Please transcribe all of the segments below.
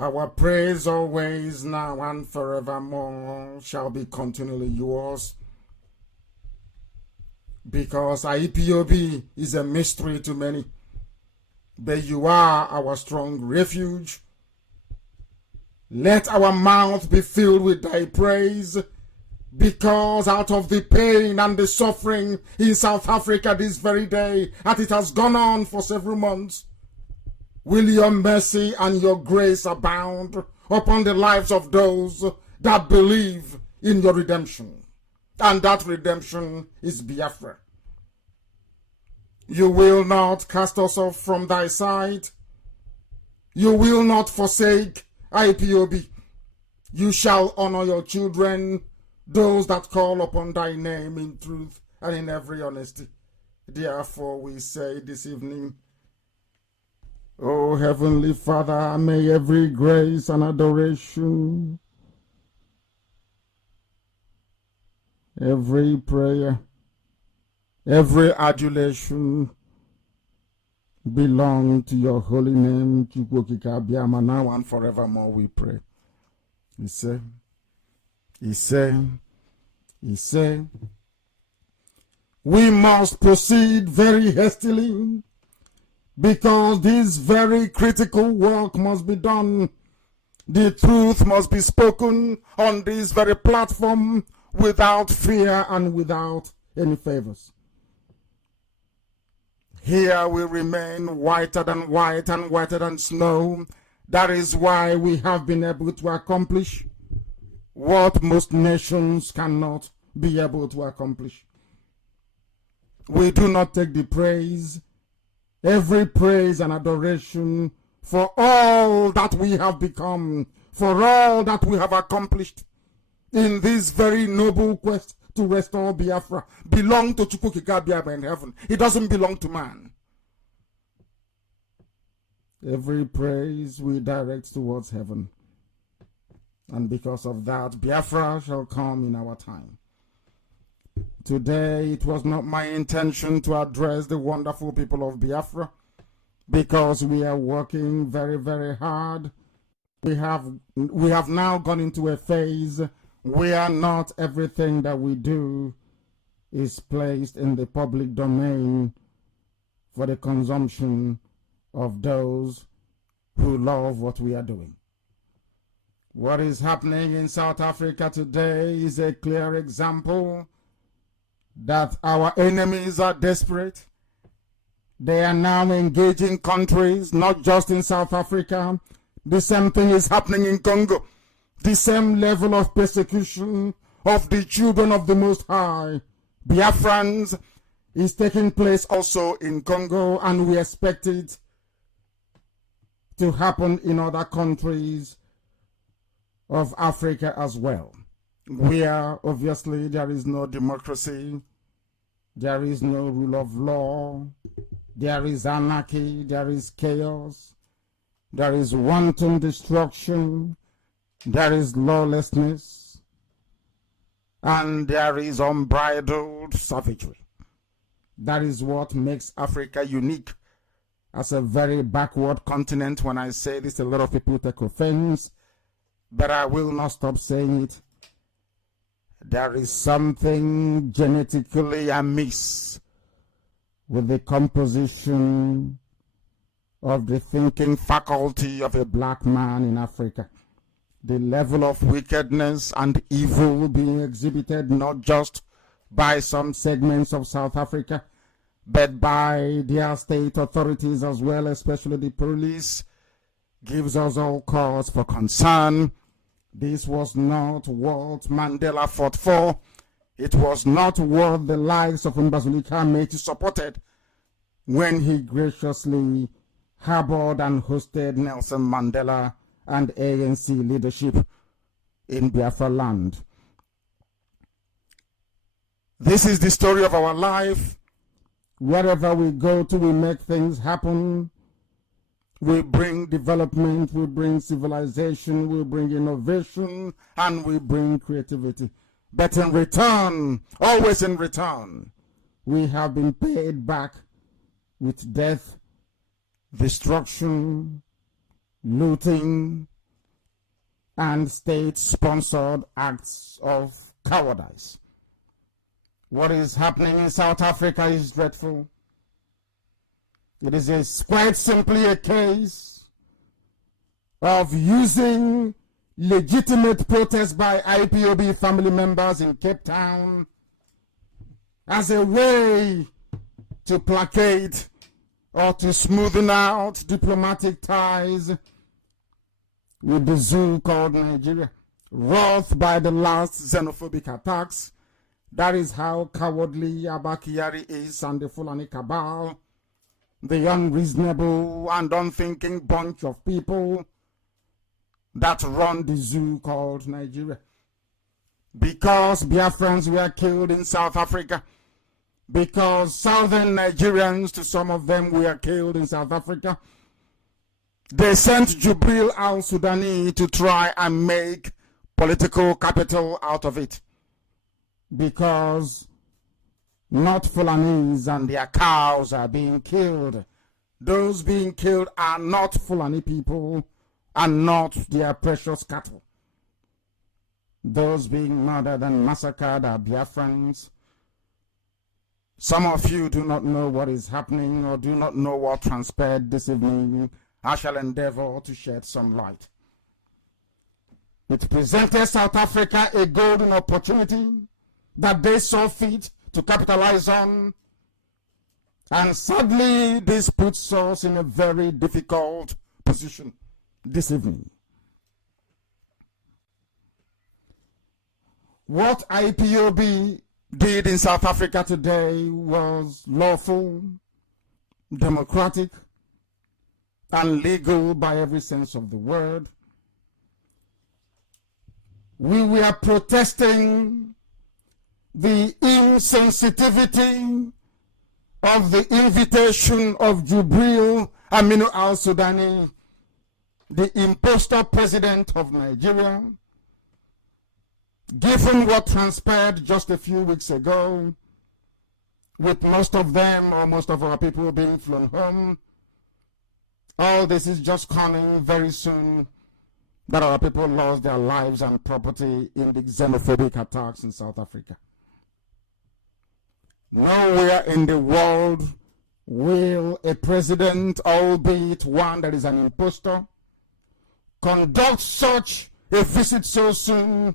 Our praise always, now and forevermore, shall be continually yours. Because IPOB is a mystery to many, but you are our strong refuge. Let our mouth be filled with thy praise, because out of the pain and the suffering in South Africa this very day, as it has gone on for several months, will your mercy and your grace abound upon the lives of those that believe in your redemption. And that redemption is Biafra. You will not cast us off from thy side. You will not forsake IPOB. You shall honor your children, those that call upon thy name in truth and in every honesty. Therefore we say this evening, O Heavenly Father, may every grace and adoration, every prayer, every adulation belong to your holy name, now and forevermore we pray. He said, we must proceed very hastily, because this very critical work must be done. The truth must be spoken on this very platform without fear and without any favors. Here we remain whiter than white and whiter than snow. That is why we have been able to accomplish what most nations cannot be able to accomplish. We do not take the praise, every praise and adoration for all that we have become, for all that we have accomplished in this very noble quest to restore Biafra, belong to Chukwukika Biafra in heaven. It doesn't belong to man. Every praise we direct towards heaven. And because of that, Biafra shall come in our time. Today, it was not my intention to address the wonderful people of Biafra, because we are working very, very hard. We have now gone into a phase where not everything that we do is placed in the public domain for the consumption of those who love what we are doing. What is happening in South Africa today is a clear example that our enemies are desperate. They are now engaging countries, not just in South Africa. The same thing is happening in Congo. The same level of persecution of the children of the Most High, Biafrans, is taking place also in Congo, and we expect it to happen in other countries of Africa as well, where obviously there is no democracy, there is no rule of law, there is anarchy, there is chaos, there is wanton destruction, there is lawlessness, and there is unbridled savagery. That is what makes Africa unique as a very backward continent. When I say this, a lot of people take offense, but I will not stop saying it. There is something genetically amiss with the composition of the thinking faculty of a black man in Africa. The level of wickedness and evil being exhibited not just by some segments of South Africa, but by their state authorities as well, especially the police, gives us all cause for concern. This was not what Mandela fought for. It was not what the likes of Mbazulika Meti supported when he graciously harbored and hosted Nelson Mandela and ANC leadership in Biafra land. This is the story of our life. Wherever we go to, we make things happen. We bring development, we bring civilization, we bring innovation, and we bring creativity. But in return, always in return, we have been paid back with death, destruction, looting, and state-sponsored acts of cowardice. What is happening in South Africa is dreadful. It is quite simply a case of using legitimate protest by IPOB family members in Cape Town as a way to placate or to smoothen out diplomatic ties with the zoo called Nigeria. Wrought by the last xenophobic attacks, that is how cowardly Abakari is and the Fulani cabal, the unreasonable and unthinking bunch of people that run the zoo called Nigeria. Because Biafrans were killed in South Africa, because southern Nigerians, to some of them, were killed in South Africa, they sent Jubril al-Sudani to try and make political capital out of it. Because not Fulanis and their cows are being killed. Those being killed are not Fulani people and not their precious cattle. Those being murdered and massacred are Biafrans. Some of you do not know what is happening or do not know what transpired this evening. I shall endeavor to shed some light. It presented South Africa a golden opportunity that they saw fit to capitalize on. And sadly, this puts us in a very difficult position this evening. What IPOB did in South Africa today was lawful, democratic, and legal by every sense of the word. We were protesting the insensitivity of the invitation of Jubril Aminu al-Sudani, the impostor president of Nigeria. Given what transpired just a few weeks ago, with most of them or most of our people being flown home, all this is just coming very soon that our people lost their lives and property in the xenophobic attacks in South Africa. Nowhere in the world will a president, albeit one that is an impostor, conduct such a visit so soon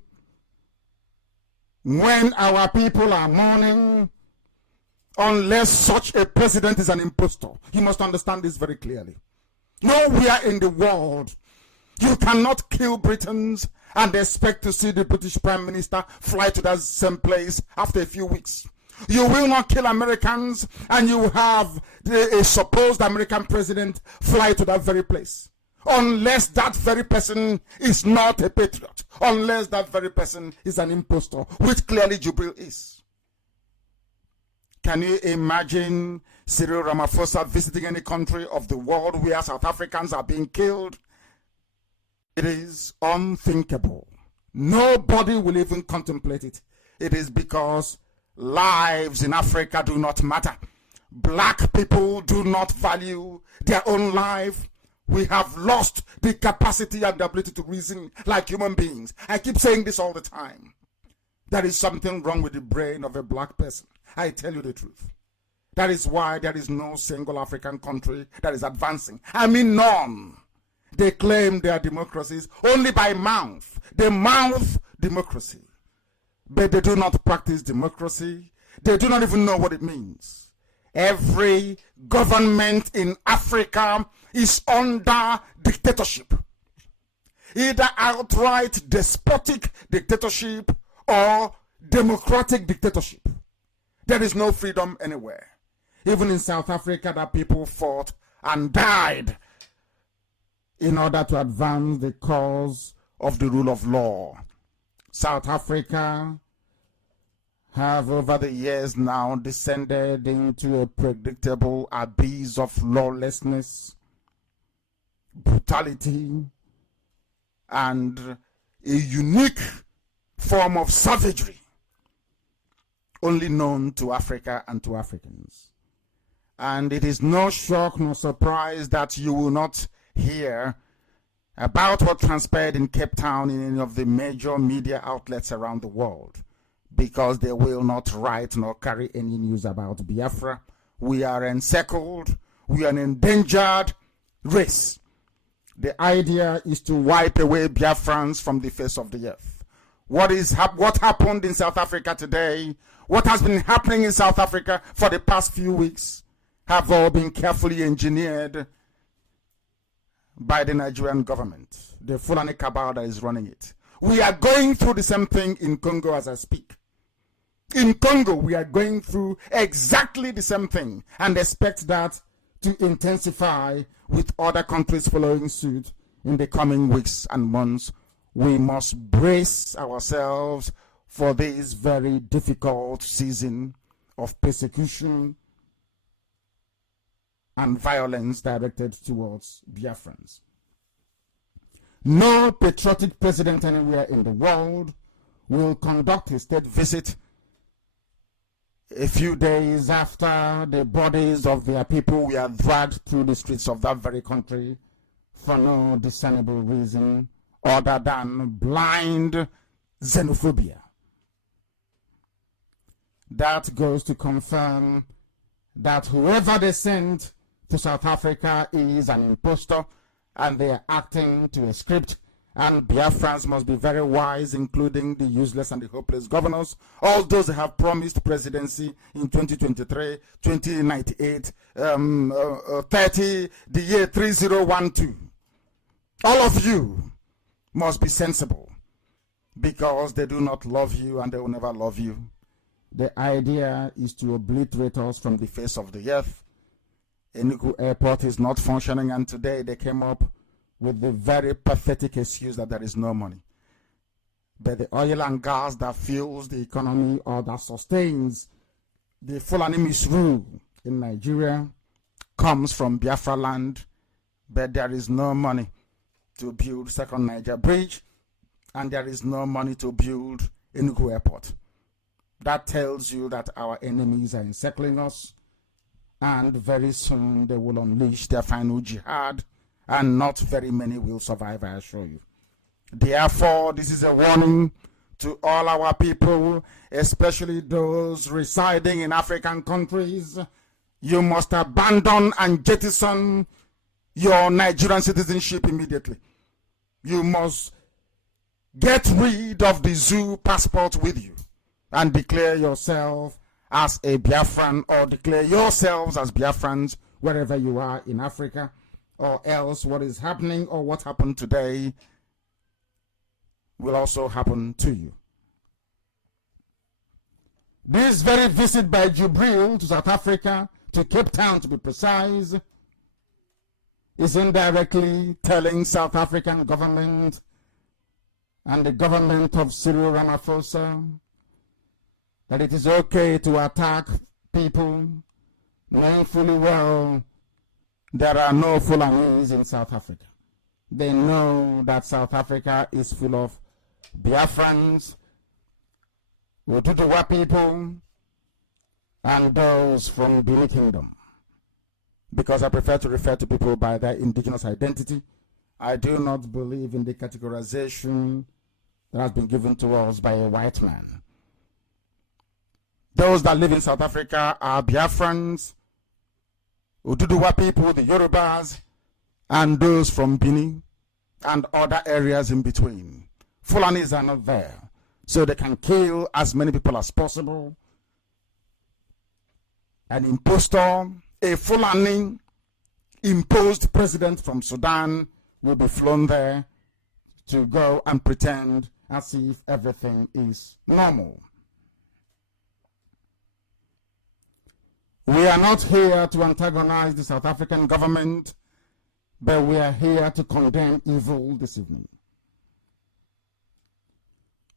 when our people are mourning, unless such a president is an impostor. You must understand this very clearly. Nowhere in the world you cannot kill Britons and expect to see the British Prime Minister fly to that same place after a few weeks. You will not kill Americans and you have a supposed American president fly to that very place. Unless that very person is not a patriot. Unless that very person is an impostor, which clearly Jubril is. Can you imagine Cyril Ramaphosa visiting any country of the world where South Africans are being killed? It is unthinkable. Nobody will even contemplate it. It is because lives in Africa do not matter. Black people do not value their own life. We have lost the capacity and the ability to reason like human beings. I keep saying this all the time. There is something wrong with the brain of a black person. I tell you the truth. That is why there is no single African country that is advancing. I mean none. They claim their democracies only by mouth. They mouth democracy. But they do not practice democracy. They do not even know what it means. Every government in Africa is under dictatorship. Either outright despotic dictatorship or democratic dictatorship. There is no freedom anywhere. Even in South Africa, that people fought and died in order to advance the cause of the rule of law. South Africa have over the years now descended into a predictable abyss of lawlessness, brutality, and a unique form of savagery only known to Africa and to Africans. And it is no shock nor surprise that you will not hear about what transpired in Cape Town in any of the major media outlets around the world, because they will not write nor carry any news about Biafra. We are encircled. We are an endangered race. The idea is to wipe away Biafrans from the face of the earth. What happened in South Africa today, what has been happening in South Africa for the past few weeks, have all been carefully engineered by the Nigerian government, the Fulani cabal that is running it. We are going through the same thing in Congo as I speak. In Congo, we are going through exactly the same thing and expect that to intensify with other countries following suit in the coming weeks and months. We must brace ourselves for this very difficult season of persecution and violence directed towards Biafrans. No patriotic president anywhere in the world will conduct a state visit a few days after the bodies of their people were dragged through the streets of that very country for no discernible reason other than blind xenophobia. That goes to confirm that whoever they sent to South Africa is an impostor, and they are acting to a script, and Biafrans must be very wise, including the useless and the hopeless governors, all those who have promised presidency in 2023, 2098, 30, the year 3012. All of you must be sensible, because they do not love you and they will never love you. The idea is to obliterate us from the face of the earth. Enugu Airport is not functioning, and today they came up with the very pathetic excuse that there is no money. But the oil and gas that fuels the economy or that sustains the Fulani misrule in Nigeria comes from Biafra land, but there is no money to build Second Niger Bridge, and there is no money to build Enugu Airport. That tells you that our enemies are encircling us, and very soon they will unleash their final jihad, and not very many will survive, I assure you. Therefore, this is a warning to all our people, especially those residing in African countries. You must abandon and jettison your Nigerian citizenship immediately. You must get rid of the zoo passport with you and declare yourself as a Biafran, or declare yourselves as Biafrans wherever you are in Africa, or else what is happening or what happened today will also happen to you. This very visit by Jubril to South Africa, to Cape Town to be precise, is indirectly telling South African government and the government of Cyril Ramaphosa that it is okay to attack people, knowing fully well there are no Fulanis in South Africa. They know that South Africa is full of Biafrans, Oduduwa people, and those from Benin Kingdom. Because I prefer to refer to people by their indigenous identity. I do not believe in the categorization that has been given to us by a white man. Those that live in South Africa are Biafrans, Oduduwa people, the Yorubas, and those from Benin and other areas in between. Fulanis are not there, so they can kill as many people as possible. An impostor, a Fulani imposed president from Sudan will be flown there to go and pretend as if everything is normal. We are not here to antagonize the South African government, but we are here to condemn evil this evening.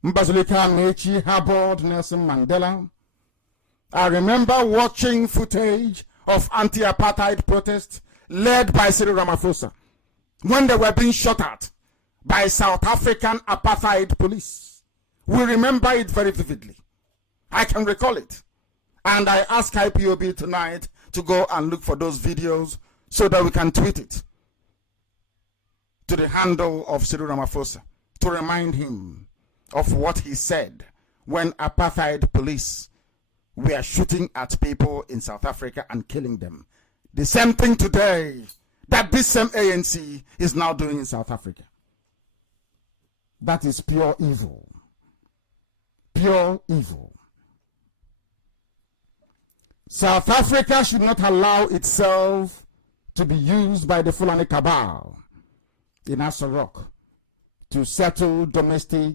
Mbazulika Mechi harbored Nelson Mandela. I remember watching footage of anti-apartheid protests led by Cyril Ramaphosa when they were being shot at by South African apartheid police. We remember it very vividly. I can recall it. And I ask IPOB tonight to go and look for those videos so that we can tweet it. to the handle of Cyril Ramaphosa to remind him of what he said when apartheid police were shooting at people in South Africa and killing them. The same thing today that this same ANC is now doing in South Africa. That is pure evil. Pure evil. South Africa should not allow itself to be used by the Fulani cabal in Asarok to settle domestic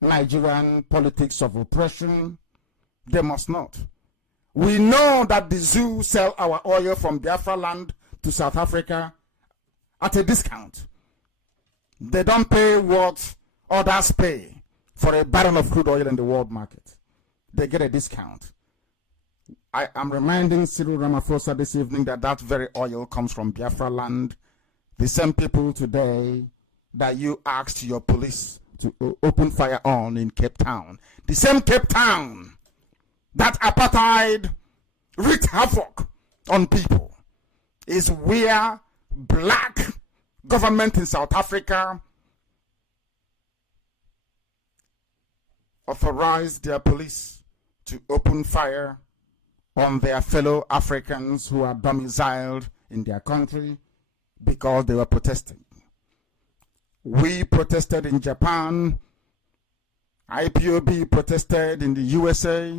Nigerian politics of oppression. They must not. We know that the zoo sell our oil from Biafra land to South Africa at a discount. They don't pay what others pay for a barrel of crude oil in the world market. They get a discount. I am reminding Cyril Ramaphosa this evening that that very oil comes from Biafra land. The same people today that you asked your police to open fire on in Cape Town. The same Cape Town that apartheid wreaked havoc on people is where black government in South Africa authorized their police to open fire on their fellow Africans who are domiciled in their country because they were protesting. We protested in Japan. IPOB protested in the USA.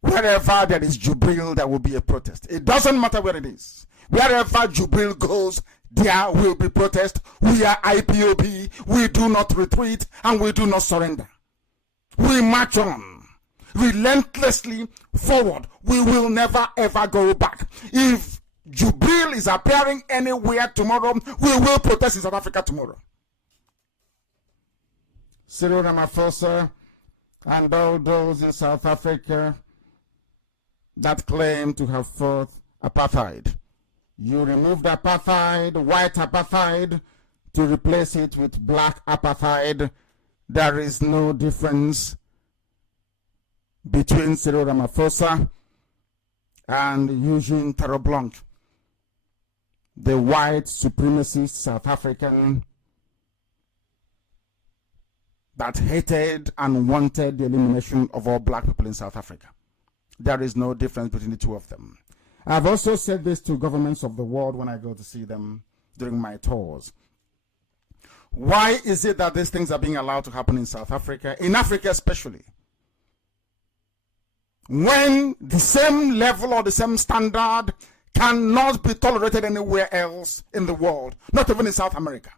Wherever there is Jubril, there will be a protest. It doesn't matter where it is. Wherever Jubril goes, there will be protest. We are IPOB. We do not retreat and we do not surrender. We march on relentlessly forward. We will never ever go back. If Jubril is appearing anywhere tomorrow, we will protest in South Africa tomorrow. Cyril Ramaphosa and all those in South Africa that claim to have fought apartheid. You removed apartheid, white apartheid, to replace it with black apartheid. There is no difference between Cyril Ramaphosa and Eugene Terreblanc, the white supremacist South African that hated and wanted the elimination of all black people in South Africa. There is no difference between the two of them. I've also said this to governments of the world when I go to see them during my tours. Why is it that these things are being allowed to happen in South Africa, in Africa especially, when the same level or the same standard cannot be tolerated anywhere else in the world, not even in South America?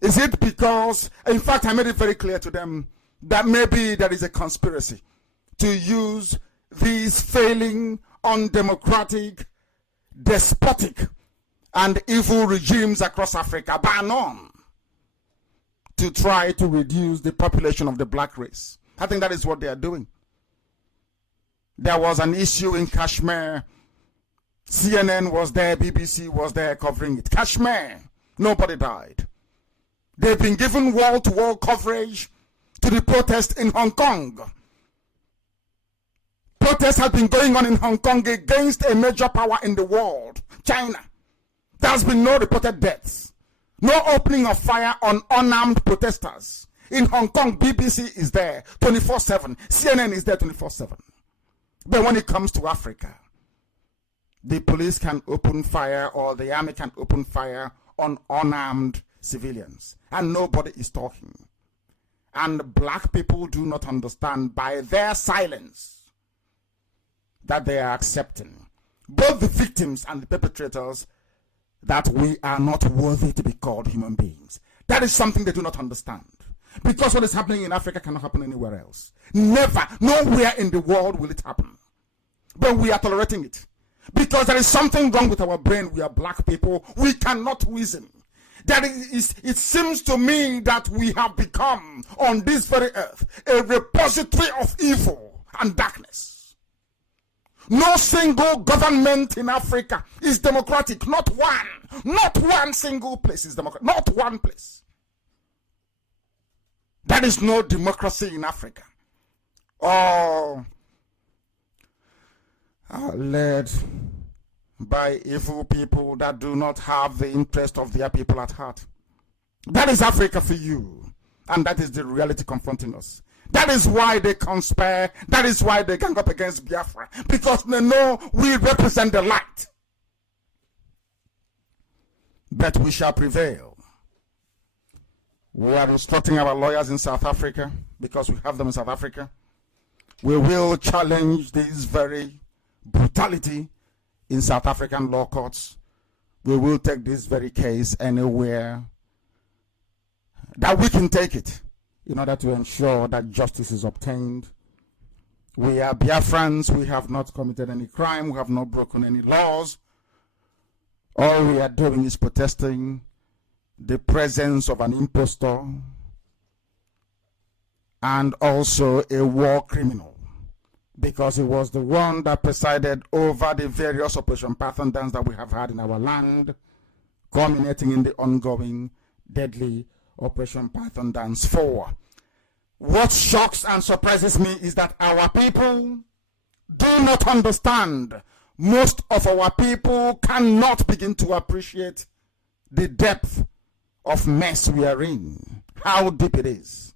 Is it because, in fact, I made it very clear to them that maybe there is a conspiracy to use these failing, undemocratic, despotic, and evil regimes across Africa, bar none, to try to reduce the population of the black race. I think that is what they are doing. There was an issue in Kashmir. CNN was there, BBC was there covering it. Kashmir, nobody died. They've been given wall-to-wall coverage to the protest in Hong Kong. Protests have been going on in Hong Kong against a major power in the world, China. There has been no reported deaths. No opening of fire on unarmed protesters. In Hong Kong, BBC is there 24/7. CNN is there 24/7. But when it comes to Africa, the police can open fire or the army can open fire on unarmed civilians. And nobody is talking. And black people do not understand by their silence that they are accepting, both the victims and the perpetrators, that we are not worthy to be called human beings. That is something they do not understand. Because what is happening in Africa cannot happen anywhere else. Never, nowhere in the world will it happen. But we are tolerating it. Because there is something wrong with our brain. We are black people. We cannot reason. It seems to me that we have become, on this very earth, a repository of evil and darkness. No single government in Africa is democratic. Not one. Not one single place is democratic. Not one place. There is no democracy in Africa. Oh, led by evil people that do not have the interest of their people at heart. That is Africa for you. And that is the reality confronting us. That is why they conspire. That is why they gang up against Biafra. Because they know we represent the light. But we shall prevail. We are instructing our lawyers in South Africa, because we have them in South Africa. We will challenge this very brutality in South African law courts. We will take this very case anywhere that we can take it, in order to ensure that justice is obtained. We are Biafrans. We have not committed any crime. We have not broken any laws. All we are doing is protesting the presence of an impostor and also a war criminal, because he was the one that presided over the various Operation Python dance that we have had in our land, culminating in the ongoing deadly Operation Python Dance 4. What shocks and surprises me is that our people do not understand. Most of our people cannot begin to appreciate the depth of mess we are in, how deep it is.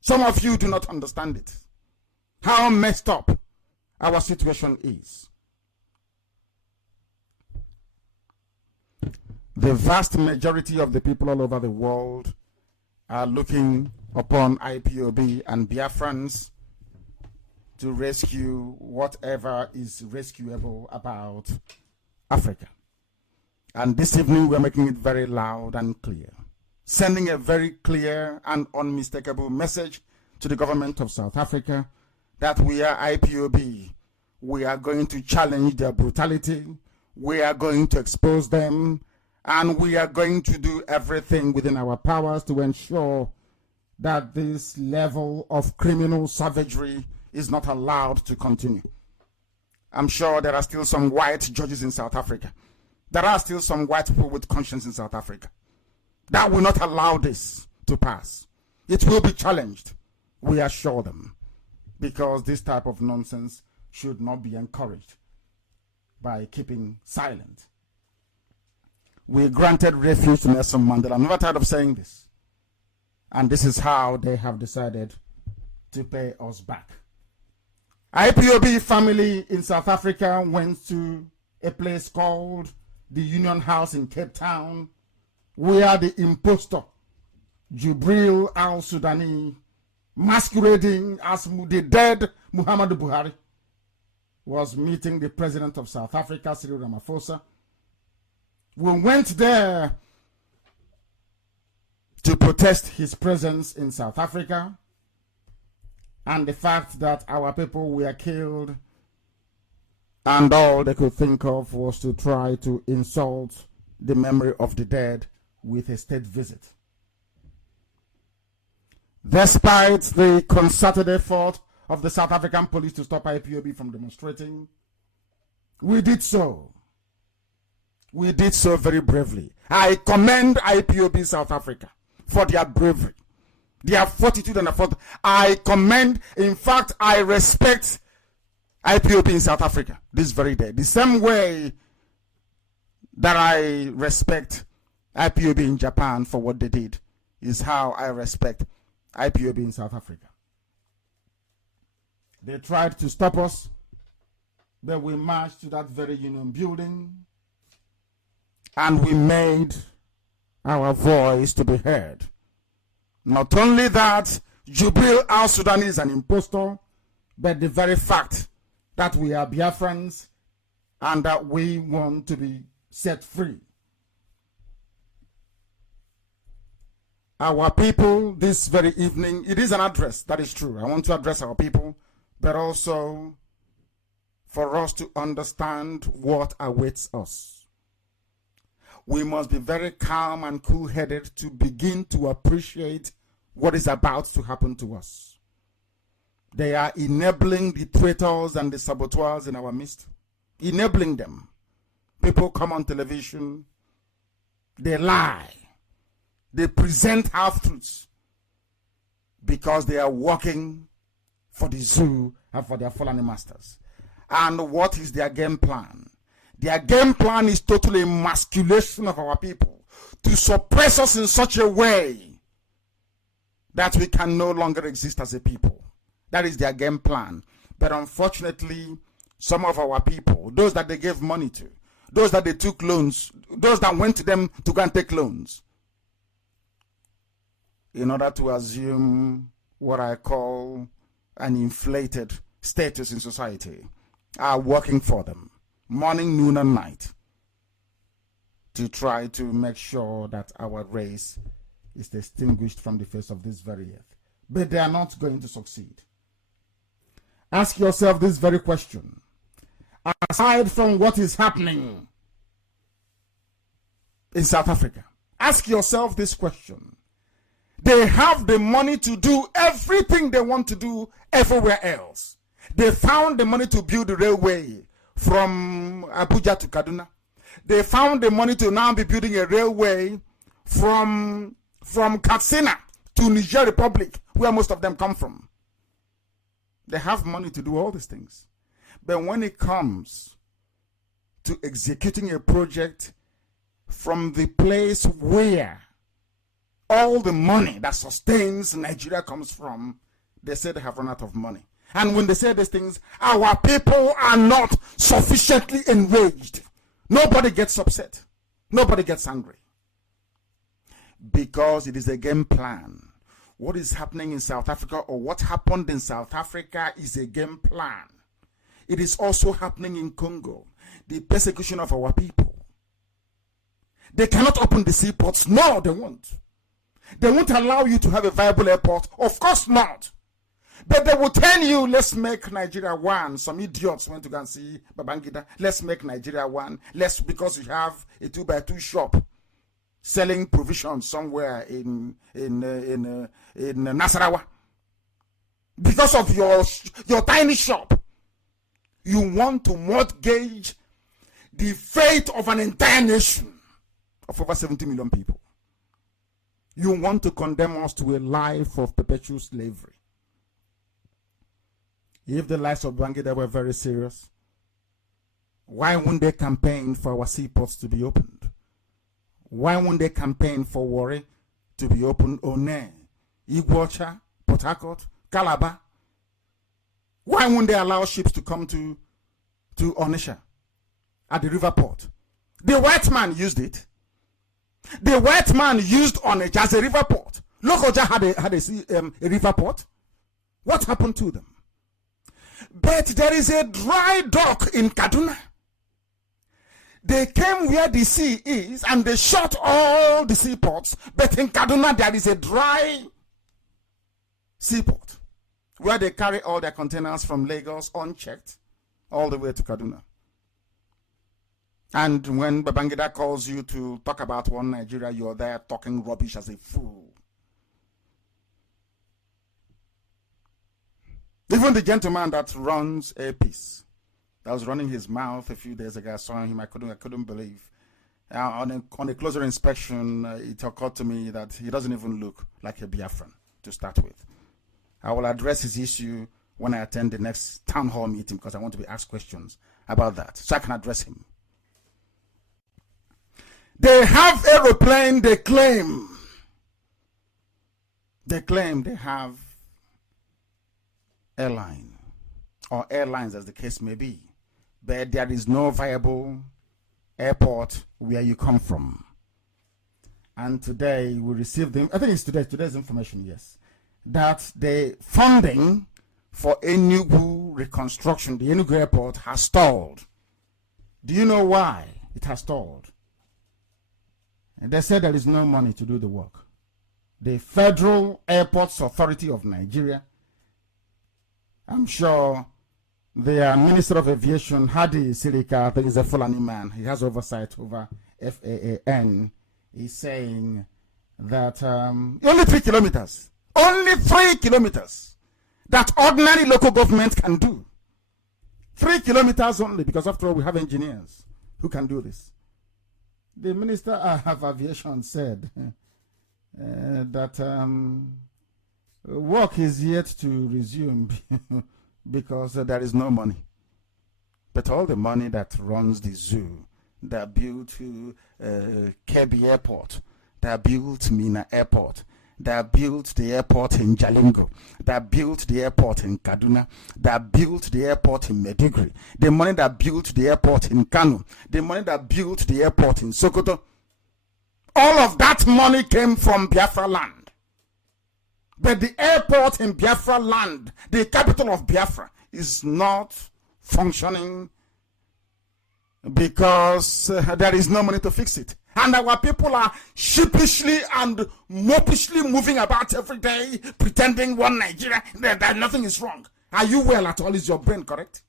Some of you do not understand it, how messed up our situation is. The vast majority of the people all over the world are looking upon IPOB and Biafrans to rescue whatever is rescuable about Africa. And this evening we're making it very loud and clear, sending a very clear and unmistakable message to the government of South Africa that we are IPOB. We are going to challenge their brutality. We are going to expose them. And we are going to do everything within our powers to ensure that this level of criminal savagery is not allowed to continue. I'm sure there are still some white judges in South Africa. There are still some white people with conscience in South Africa that will not allow this to pass. It will be challenged, we assure them, because this type of nonsense should not be encouraged by keeping silent. We granted refuge to Nelson Mandela. I'm never tired of saying this. And this is how they have decided to pay us back. IPOB family in South Africa went to a place called the Union House in Cape Town, where the impostor, Jubril al-Sudani, masquerading as the dead Muhammadu Buhari, was meeting the president of South Africa, Cyril Ramaphosa. We went there to protest his presence in South Africa and the fact that our people were killed, and all they could think of was to try to insult the memory of the dead with a state visit. Despite the concerted effort of the South African police to stop IPOB from demonstrating, we did so. We did so very bravely. I commend IPOB South Africa for their bravery, their fortitude and effort. I commend, in fact, I respect IPOB in South Africa this very day. The same way that I respect IPOB in Japan for what they did is how I respect IPOB in South Africa. They tried to stop us, but we marched to that very Union building and we made our voice to be heard. Not only that, Jubril al-Sudani is an impostor, but the very fact that we are Biafrans and that we want to be set free. Our people this very evening, it is an address, that is true. I want to address our people, but also for us to understand what awaits us. We must be very calm and cool-headed to begin to appreciate what is about to happen to us. They are enabling the traitors and the saboteurs in our midst, enabling them. People come on television, they lie, they present half-truths because they are working for the zoo and for their fallen masters. And what is their game plan? Their game plan is total emasculation of our people, to suppress us in such a way that we can no longer exist as a people. That is their game plan. But unfortunately, some of our people, those that they gave money to, those that they took loans, those that went to them to go and take loans, in order to assume what I call an inflated status in society, are working for them, morning, noon, and night, to try to make sure that our race is extinguished from the face of this very earth. But they are not going to succeed. Ask yourself this very question. Aside from what is happening in South Africa, ask yourself this question. They have the money to do everything they want to do everywhere else. They found the money to build the railway from Abuja to Kaduna. They found the money to now be building a railway from Katsina to Niger Republic, where most of them come from. They have money to do all these things. But when it comes to executing a project from the place where all the money that sustains Nigeria comes from, they say they have run out of money. And when they say these things, our people are not sufficiently enraged. Nobody gets upset. Nobody gets angry. Because it is a game plan. What is happening in South Africa, or what happened in South Africa, is a game plan. It is also happening in Congo. The persecution of our people. They cannot open the seaports. No, they won't. They won't allow you to have a viable airport. Of course not. But they will tell you, let's make Nigeria one. Some idiots went to go and see Babangida. Let's make Nigeria one. Because you have a 2x2 shop selling provisions somewhere in Nasarawa. Because of your tiny shop, you want to mortgage the fate of an entire nation of over 70 million people. You want to condemn us to a life of perpetual slavery. If the lives of Babangida were very serious, why wouldn't they campaign for our seaports to be opened? Why wouldn't they campaign for Warri to be opened? One, Iguacha, Port Harcourt, Calabar. Why wouldn't they allow ships to come to Onitsha at the river port? The white man used it. The white man used Onitsha as a river port. Lokoja had a river port. What happened to them? But there is a dry dock in Kaduna. They came where the sea is and they shut all the seaports. But in Kaduna there is a dry seaport where they carry all their containers from Lagos unchecked all the way to Kaduna. And when Babangida calls you to talk about one Nigeria, you're there talking rubbish as a fool. Even the gentleman that runs APIS, that was running his mouth a few days ago, I saw him, I couldn't believe. On a closer inspection, it occurred to me that he doesn't even look like a Biafran to start with. I will address his issue when I attend the next town hall meeting, because I want to be asked questions about that, so I can address him. They have aeroplane, they claim they have airline, or airlines as the case may be, but there is no viable airport where you come from. And today we received I think it's today's information, yes, that the funding for Enugu reconstruction, the Enugu airport, has stalled. Do you know why it has stalled? And they said there is no money to do the work. The Federal Airports Authority of Nigeria, I'm sure the Minister of Aviation, Hadi Sirika, I think is a Fulani man, he has oversight over FAAN, is saying that only 3 kilometers, that ordinary local government can do. 3 kilometers only, because after all, we have engineers who can do this. The Minister of Aviation said that work is yet to resume because there is no money. But all the money that runs the zoo, that built Kebbi Airport, that built Mina Airport, that built the airport in Jalingo, that built the airport in Kaduna, that built the airport in Maiduguri, the money that built the airport in Kanu, the money that built the airport in Sokoto, all of that money came from Biafra land. But the airport in Biafra land, the capital of Biafra, is not functioning because there is no money to fix it. And our people are sheepishly and mopishly moving about every day, pretending one Nigeria, that nothing is wrong. Are you well at all? Is your brain correct?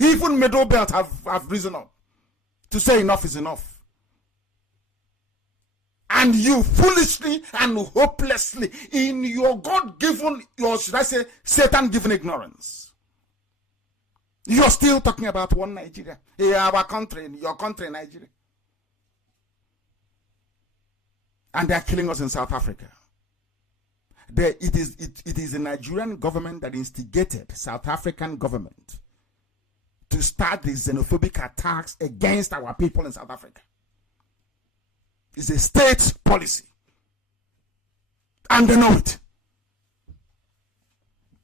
Even middle belt have risen up to say enough is enough. And you foolishly and hopelessly, in your God-given, or should I say, Satan-given ignorance, you're still talking about one Nigeria. Our country, your country, Nigeria. And they are killing us in South Africa. It is the Nigerian government that instigated South African government to start the xenophobic attacks against our people in South Africa. It's a state policy. And they know it.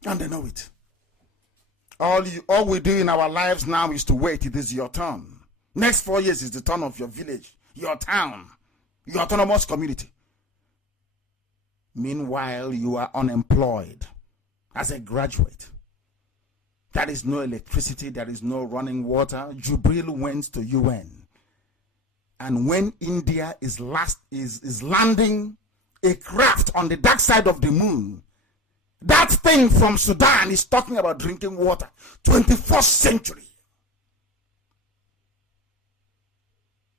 And they know it. All we do in our lives now is to wait. It is your turn. Next 4 years is the turn of your village, your town, your autonomous community. Meanwhile, you are unemployed as a graduate. There is no electricity. There is no running water. Jubril went to UN. And when India is landing a craft on the dark side of the moon, that thing from Sudan is talking about drinking water. 21st century.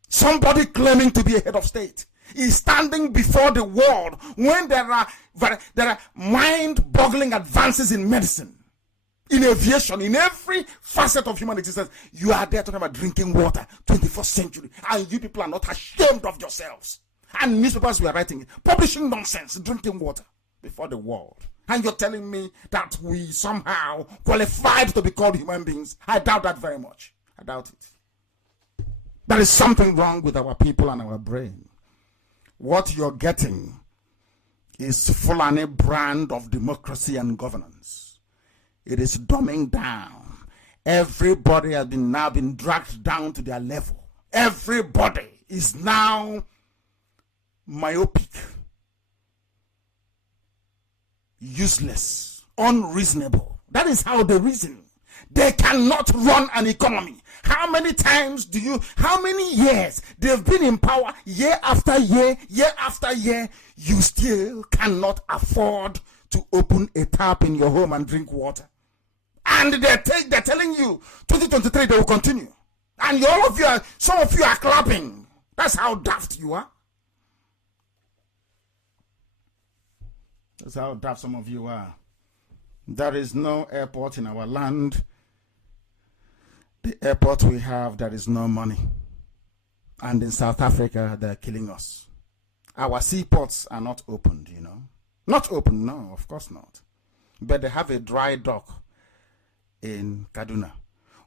Somebody claiming to be a head of state is standing before the world when there are mind-boggling advances in medicine, in aviation, in every facet of human existence. You are there talking about drinking water, 21st century, and you people are not ashamed of yourselves. And newspapers were writing, publishing nonsense, drinking water before the world. And you're telling me that we somehow qualified to be called human beings? I doubt that very much. I doubt it. There is something wrong with our people and our brain. What you're getting is Fulani brand of democracy and governance. It is dumbing down. Everybody has now been dragged down to their level. Everybody is now myopic, useless, unreasonable. That is how they reason. They cannot run an economy. How many years they've been in power, year after year, year after year, you still cannot afford to open a tap in your home and drink water. And they're telling you 2023 they will continue. And some of you are clapping. That's how daft you are. That's how daft some of you are. There is no airport in our land. The airport we have, there is no money. And in South Africa, they're killing us. Our seaports are not opened, you know. Not open, no, of course not. But they have a dry dock in Kaduna,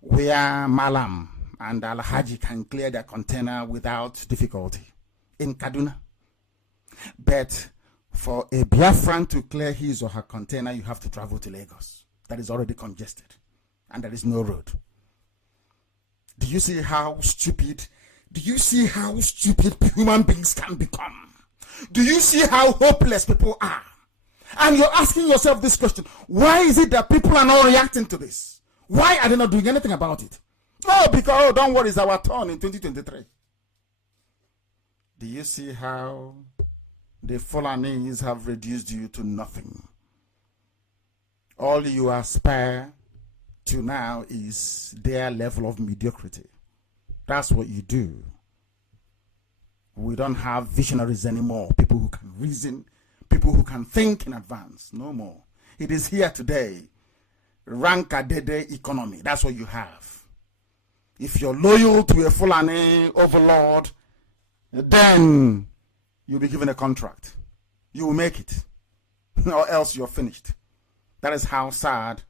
where Malam and Al-Haji can clear their container without difficulty. In Kaduna. But for a Biafran to clear his or her container, you have to travel to Lagos. That is already congested. And there is no road. Do you see how stupid human beings can become? Do you see how hopeless people are? And you're asking yourself this question: why is it that people are not reacting to this? Why are they not doing anything about it? Oh, because, don't worry, it's our turn in 2023. Do you see how the Fulanis have reduced you to nothing? All you aspire to now is their level of mediocrity. That's what you do. We don't have visionaries anymore, people who can reason, people who can think in advance. No more. It is here today. Rank-a-dede economy. That's what you have. If you're loyal to a Fulani overlord, then you'll be given a contract. You will make it. Or else you're finished. That is how sad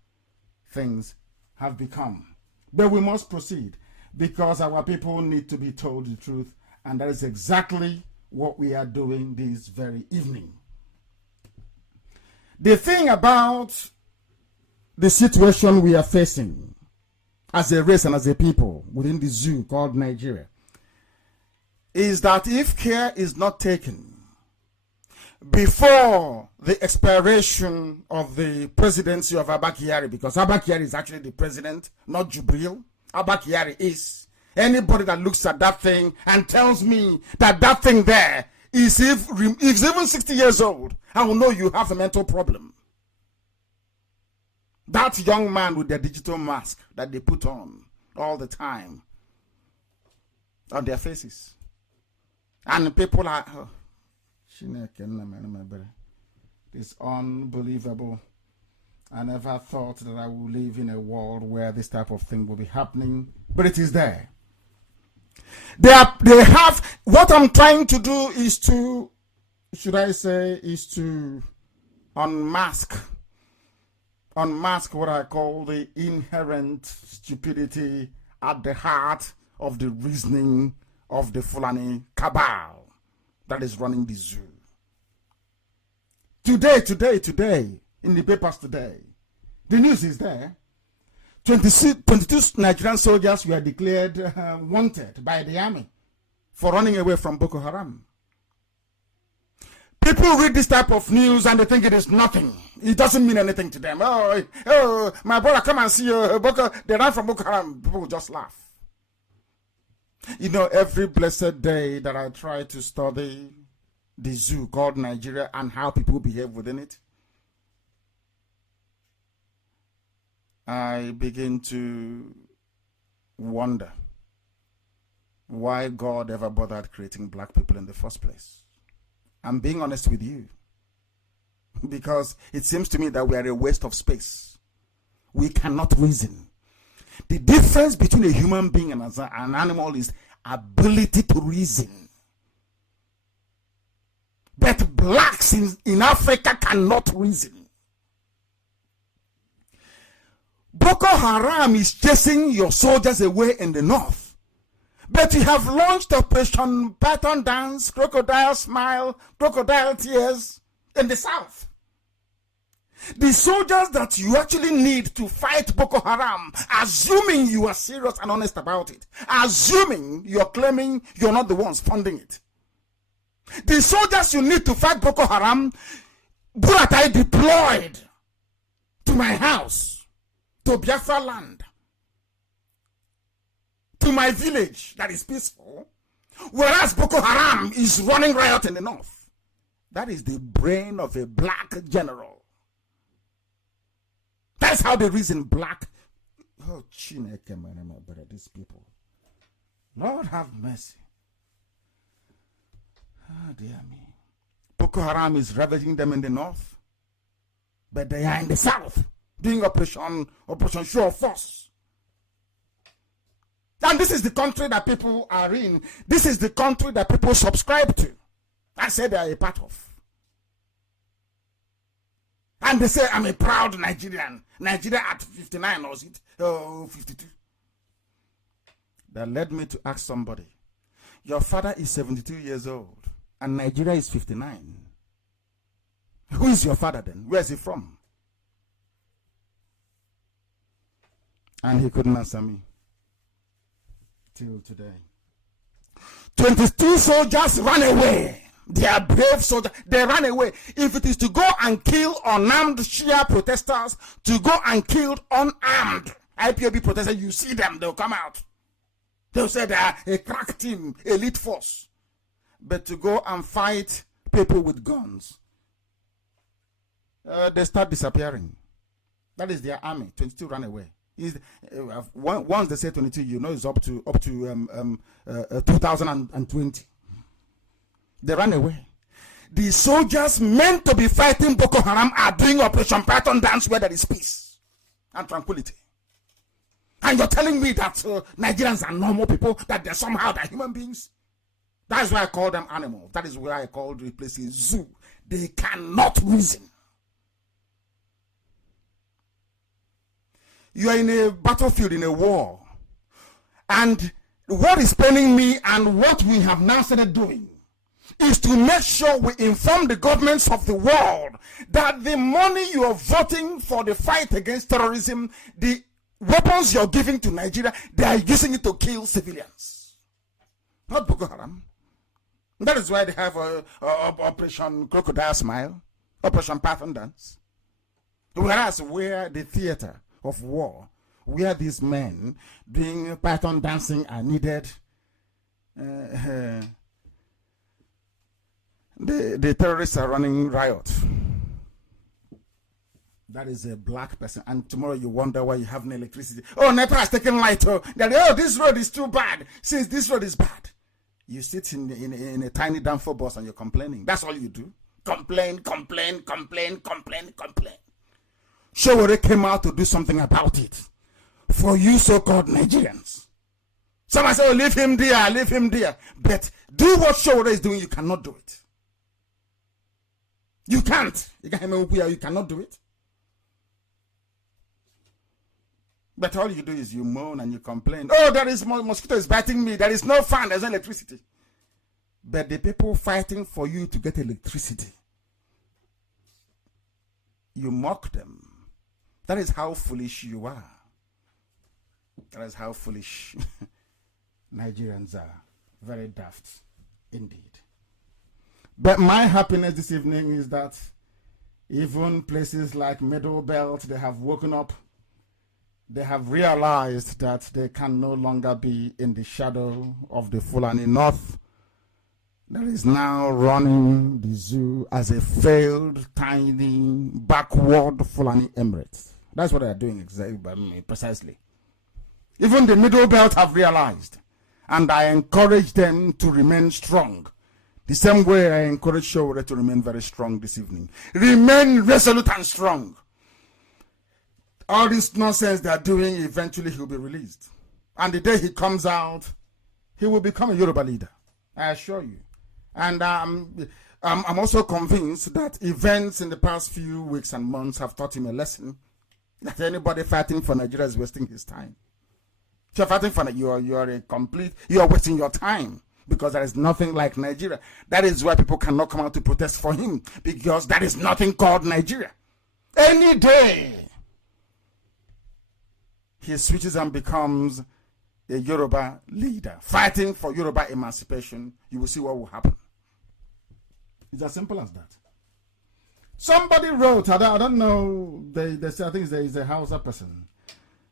things have become. But we must proceed because our people need to be told the truth, and that is exactly what we are doing this very evening. The thing about the situation we are facing as a race and as a people within the zoo called Nigeria is that if care is not taken before the expiration of the presidency of Abba Kyari, because Abba Kyari is actually the president, not Jubril. Abba Kyari is. Anybody that looks at that thing and tells me that that thing there is even 60 years old, I will know you have a mental problem. That young man with the digital mask that they put on all the time on their faces. And people are, oh, it's unbelievable. I never thought that I would live in a world where this type of thing will be happening, but it is there. They have, what I'm trying to do is to, should I say, is to unmask what I call the inherent stupidity at the heart of the reasoning of the Fulani cabal that is running the zoo. Today, in the papers today, the news is there. 22 Nigerian soldiers were declared wanted by the army for running away from Boko Haram. People read this type of news and they think it is nothing. It doesn't mean anything to them. Oh, my brother, come and see Boko. They ran from Boko Haram. People just laugh. You know, every blessed day that I try to study the zoo called Nigeria and how people behave within it, I begin to wonder why God ever bothered creating black people in the first place. I'm being honest with you, because it seems to me that we are a waste of space. We cannot reason. The difference between a human being and an animal is ability to reason. But blacks in Africa cannot reason. Boko Haram is chasing your soldiers away in the north. But you have launched Operation Python Dance, Crocodile Smile, Crocodile Tears in the south. The soldiers that you actually need to fight Boko Haram, assuming you are serious and honest about it, assuming you're claiming you're not the ones funding it. The soldiers you need to fight Boko Haram, Buratai deployed to my house, to Biafra land, to my village that is peaceful, whereas Boko Haram is running riot in the north. That is the brain of a black general. That's how they reason black. Oh, Chineke, these people. Lord have mercy. Oh, dear me. Boko Haram is ravaging them in the north, but they are in the south doing Operation Show of Force. And this is the country that people are in. This is the country that people subscribe to. I say they are a part of. And they say, I'm a proud Nigerian. Nigeria at 59, or is it? 52. That led me to ask somebody, your father is 72 years old, and Nigeria is 59. Who is your father then? Where is he from? And he couldn't answer me till today. 22 soldiers ran away. They are brave soldiers. They ran away. If it is to go and kill unarmed Shia protesters, to go and kill unarmed IPOB protesters, you see them, they'll come out. They'll say they are a crack team, elite force. But to go and fight people with guns, they start disappearing. That is their army. 22 ran away. Once they say 22, you know it's up to 2020. They ran away. The soldiers meant to be fighting Boko Haram are doing Operation Python Dance where there is peace and tranquility. And you're telling me that Nigerians are normal people, that they're somehow they're human beings? That's why I call them animals. That is why I call the place a zoo. They cannot reason. You are in a battlefield, in a war. And what is paining me and what we have now started doing is to make sure we inform the governments of the world that the money you are voting for the fight against terrorism, the weapons you're giving to Nigeria, they are using it to kill civilians. Not Boko Haram. That is why they have Operation Crocodile Smile, Operation Python Dance. Whereas we're the theater of war, where these men doing Python dancing are needed, the terrorists are running riot. That is a black person. And tomorrow you wonder why you have no electricity. Oh, NEPA has taken light. Oh, this road is too bad. Since this road is bad. You sit in a tiny Danfo bus and you're complaining. That's all you do. Complain. Showore came out to do something about it. For you so-called Nigerians. Someone say, oh, leave him there. But do what Showore is doing, you cannot do it. You can't. You cannot do it. But all you do is you moan and you complain. Oh, there is mosquito is biting me. There is no fan. There's no electricity. But the people fighting for you to get electricity, you mock them. That is how foolish you are. That is how foolish Nigerians are. Very daft indeed. But my happiness this evening is that even places like Middle Belt, they have woken up. They have realized that they can no longer be in the shadow of the Fulani North that is now running the zoo as a failed, tiny, backward Fulani emirate. That's what they are doing exactly, precisely. Even the Middle Belt have realized, and I encourage them to remain strong. The same way I encourage Showore to remain very strong this evening. Remain resolute and strong. All this nonsense they are doing, eventually he will be released. And the day he comes out, he will become a Yoruba leader. I assure you. And I'm also convinced that events in the past few weeks and months have taught him a lesson that anybody fighting for Nigeria is wasting his time. If you're fighting for Nigeria, you are wasting your time, because there is nothing like Nigeria. That is why people cannot come out to protest for him, because there is nothing called Nigeria. Any day he switches and becomes a Yoruba leader, fighting for Yoruba emancipation, you will see what will happen. It's as simple as that. Somebody wrote, I don't know, they say, I think there is a Hausa person,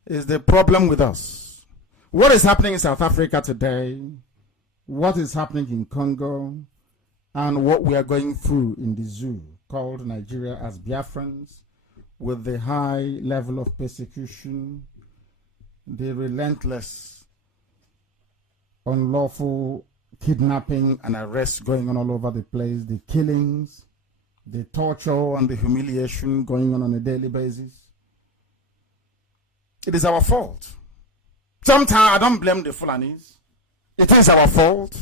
is the problem with us. What is happening in South Africa today, what is happening in Congo, and what we are going through in the zoo called Nigeria as Biafrans, with the high level of persecution, the relentless, unlawful kidnapping and arrests going on all over the place, the killings, the torture and the humiliation going on a daily basis. It is our fault. Sometimes I don't blame the Fulanis. It is our fault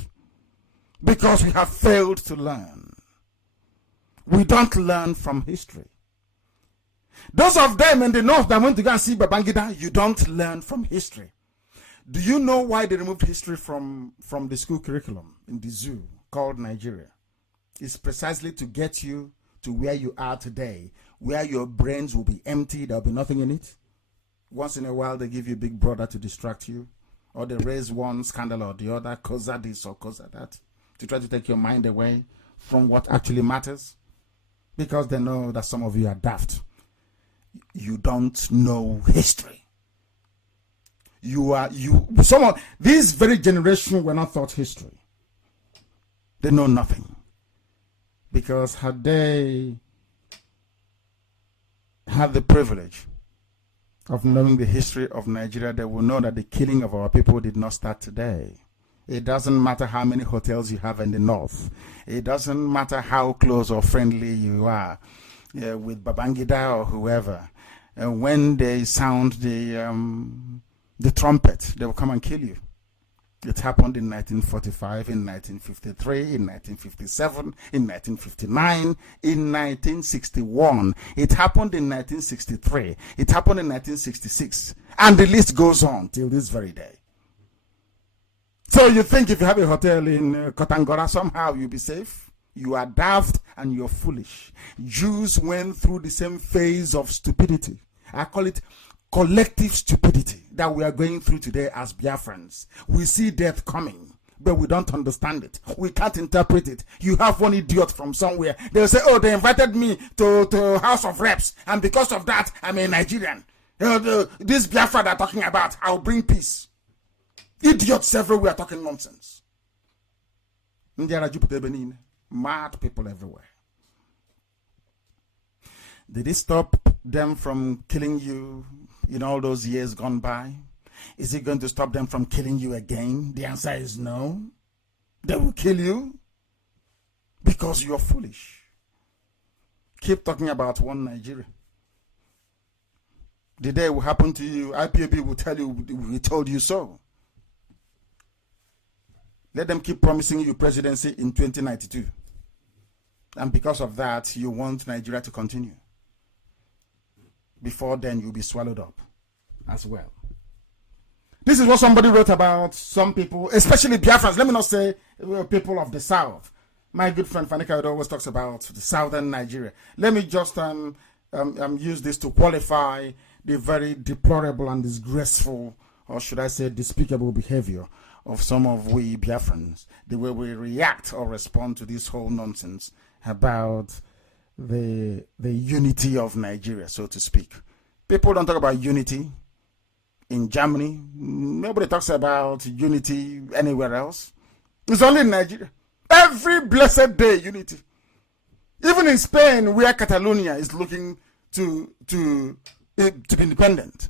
because we have failed to learn. We don't learn from history. Those of them in the north that went to go and see Babangida, you don't learn from history. Do you know why they removed history from the school curriculum in the zoo called Nigeria? It's precisely to get you to where you are today, where your brains will be empty, there will be nothing in it. Once in a while, they give you Big Brother to distract you, or they raise one scandal or the other, cause this or cause that, to try to take your mind away from what actually matters, because they know that some of you are daft. You don't know history. This very generation were not taught history. They know nothing. Because had they had the privilege of knowing the history of Nigeria, they will know that the killing of our people did not start today. It doesn't matter how many hotels you have in the north. It doesn't matter how close or friendly you are with Babangida or whoever. When they sound the trumpet, they will come and kill you. It happened in 1945, in 1953, in 1957, in 1959, in 1961. It happened in 1963. It happened in 1966. And the list goes on till this very day. So you think if you have a hotel in Kotangora, somehow you'll be safe? You are daft and you're foolish. Jews went through the same phase of stupidity. I call it collective stupidity that we are going through today as Biafrans. We see death coming, but we don't understand it. We can't interpret it. You have one idiot from somewhere. They'll say, oh, they invited me to House of Reps, and because of that, I'm a Nigerian. This Biafra they're talking about, I'll bring peace. Idiots everywhere talking nonsense. Mad people everywhere. Did it stop them from killing you in all those years gone by? Is it going to stop them from killing you again? The answer is no. They will kill you because you're foolish. Keep talking about one Nigeria. The day will happen to you, IPOB will tell you, we told you so. Let them keep promising you presidency in 2092. And because of that, you want Nigeria to continue. Before then, you'll be swallowed up as well. This is what somebody wrote about some people, especially Biafrans. Let me not say people of the South. My good friend Fanika always talks about the southern Nigeria. Let me just use this to qualify the very deplorable and disgraceful, or should I say despicable behavior of some of we Biafrans, the way we react or respond to this whole nonsense about the unity of Nigeria, so to speak. People don't talk about unity in Germany. Nobody talks about unity anywhere else. It's only in Nigeria. Every blessed day, unity. Even in Spain, where Catalonia is looking to be independent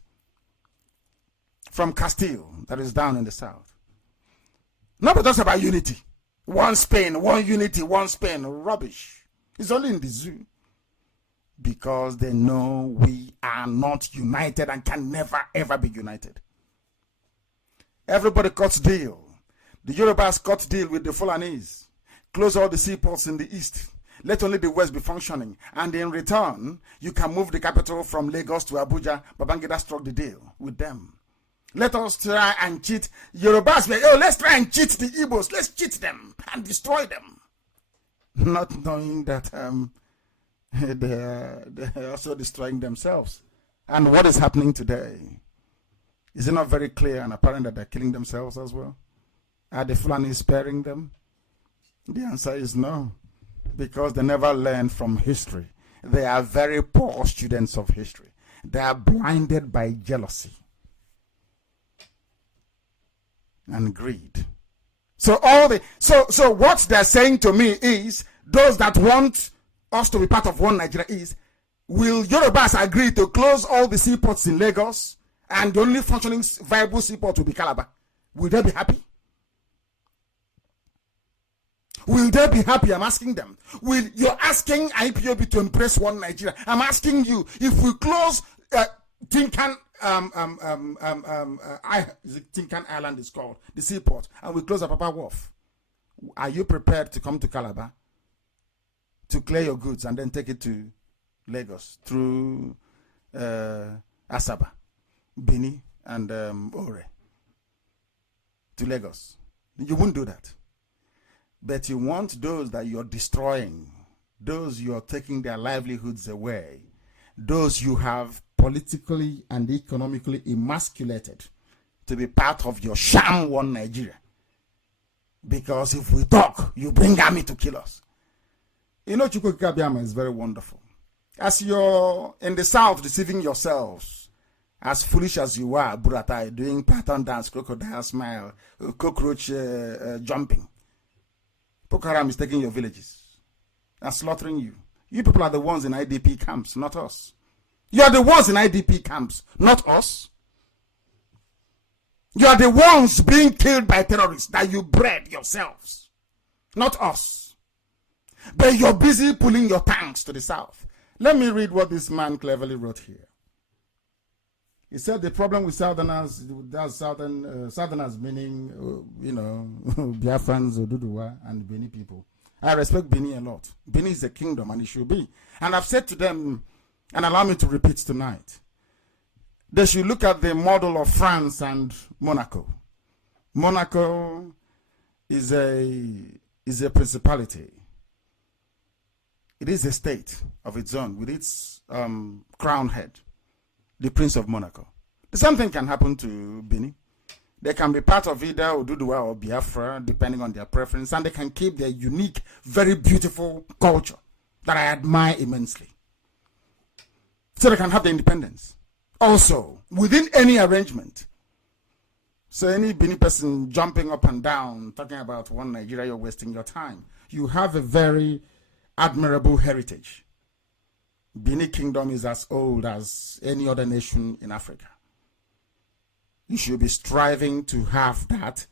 from Castile, that is down in the south. Nobody talks about unity. One Spain, one unity, one Spain. Rubbish. It's only in the zoo. Because they know we are not united and can never ever be united. Everybody cuts deal. The Yorubas cut deal with the Fulanese. Close all the seaports in the east. Let only the west be functioning. And in return, you can move the capital from Lagos to Abuja. Babangida struck the deal with them. Let us try and cheat Yorubas. Let's try and cheat the Igbos. Let's cheat them and destroy them. Not knowing that they're also destroying themselves. And what is happening today? Is it not very clear and apparent that they're killing themselves as well? Are the Fulani sparing them? The answer is no. Because they never learn from history. They are very poor students of history. They are blinded by jealousy and greed. So what they're saying to me is, those that want us to be part of one Nigeria is, will Yorubas agree to close all the seaports in Lagos and the only functioning viable seaport will be Calabar? Will they be happy? Will they be happy? I'm asking them. You're asking IPOB to embrace one Nigeria. I'm asking you, if we close Tinkan Tinkan Island is called, the seaport, and we close Apapa Wharf, are you prepared to come to Calabar to clear your goods and then take it to Lagos through Asaba, Bini, and Ore to Lagos? You wouldn't do that. But you want those that you're destroying, those you're taking their livelihoods away, those you have politically and economically emasculated to be part of your sham one Nigeria. Because if we talk, you bring army to kill us. You know, Chukwuka is very wonderful. As you're in the south deceiving yourselves, as foolish as you are, Buratai, doing pattern dance, crocodile smile, cockroach jumping, Boko Haram is taking your villages and slaughtering you. You people are the ones in IDP camps, not us. You are the ones in IDP camps, not us. You are the ones being killed by terrorists that you bred yourselves, not us. But you're busy pulling your tanks to the south. Let me read what this man cleverly wrote here. He said the problem with Southerners, that's Southerners meaning, Biafrans, Oduduwa, and Beni people. I respect Beni a lot. Beni is a kingdom, and it should be. And I've said to them, and allow me to repeat tonight, they should look at the model of France and Monaco. Monaco is a principality. It is a state of its own with its crown head, the Prince of Monaco. The same thing can happen to Benin. They can be part of either Oduduwa or Biafra, depending on their preference, and they can keep their unique, very beautiful culture that I admire immensely. So they can have their independence. Also, within any arrangement. So any Benin person jumping up and down, talking about one Nigeria, you're wasting your time. You have a very admirable heritage. Benin Kingdom is as old as any other nation in Africa. You should be striving to have that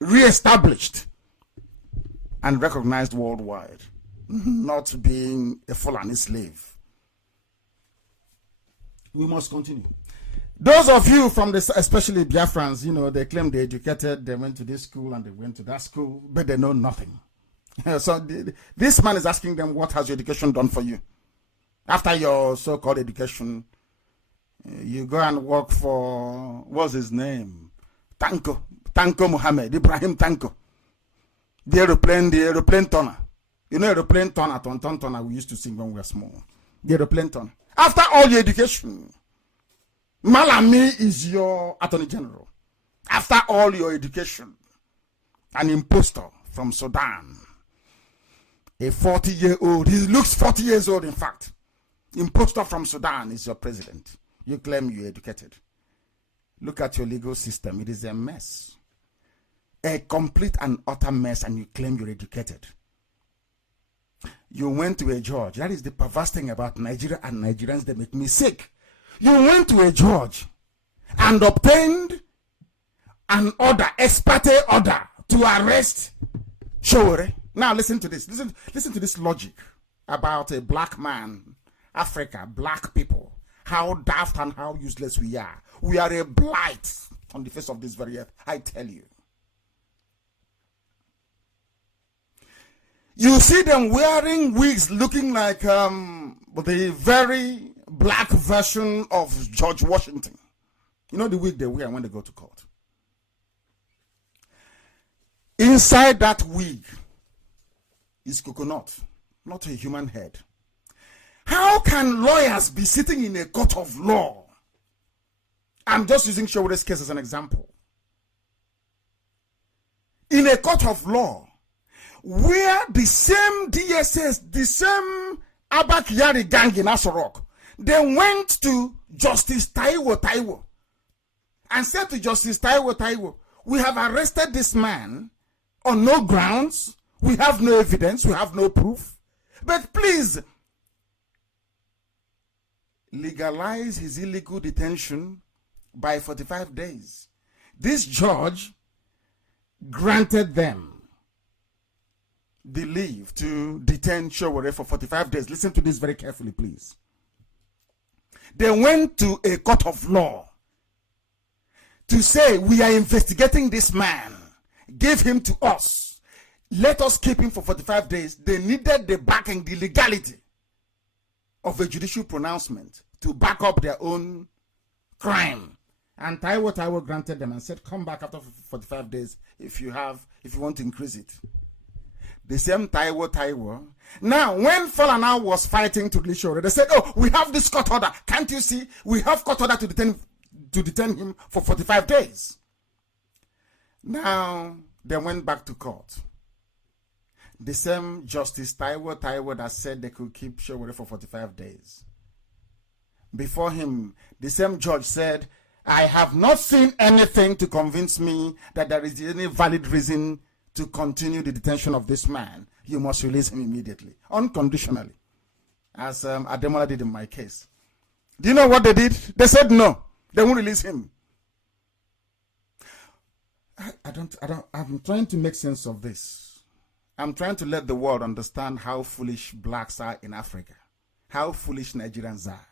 re-established and recognized worldwide, not being a Fulani slave. We must continue. Those of you from this, especially Biafrans, they claim they're educated, they went to this school and they went to that school, but they know nothing. So this man is asking them, what has your education done for you? After your so-called education, you go and work for, what's his name? Tanko Mohammed, Ibrahim Tanko. The aeroplane turner. You know aeroplane turner, ton turner we used to sing when we were small. The aeroplane turner. After all your education, Malami is your attorney general. After all your education, an impostor from Sudan. A 40-year-old, he looks 40 years old in fact. Impostor from Sudan is your president. You claim you're educated. Look at your legal system. It is a mess. A complete and utter mess, and you claim you're educated. You went to a judge. That is the perverse thing about Nigeria and Nigerians. They make me sick. You went to a judge and obtained an order, ex parte order, to arrest Showore. Now listen to this. Listen to this logic about a black man, Africa, black people. How daft and how useless we are. We are a blight on the face of this very earth, I tell you. You see them wearing wigs looking like the very black version of George Washington. You know the wig they wear when they go to court. Inside that wig is coconut, not a human head. How can lawyers be sitting in a court of law? I'm just using Showore's case as an example. In a court of law, where the same DSS, the same Abak Yari gang in Asorok, they went to Justice Taiwo and said to Justice Taiwo, we have arrested this man on no grounds, we have no evidence, we have no proof, but please, legalize his illegal detention by 45 days. This judge granted them the leave to detain Showore for 45 days. Listen to this very carefully, please. They went to a court of law to say, we are investigating this man. Give him to us. Let us keep him for 45 days. They needed the backing, the legality of a judicial pronouncement to back up their own crime. And Taiwo granted them and said, come back after 45 days if you want to increase it. The same Taiwo. Now, when Falana was fighting to release Showore, they said, oh, we have this court order. Can't you see? We have court order to detain him for 45 days. Now, they went back to court. The same Justice Taiwo that said they could keep Showore for 45 days. Before him, the same judge said, I have not seen anything to convince me that there is any valid reason to continue the detention of this man. You must release him immediately, unconditionally, as Ademola did in my case. Do you know what they did? They said no, they won't release him. I'm trying to make sense of this. I'm trying to let the world understand how foolish blacks are in Africa, how foolish Nigerians are,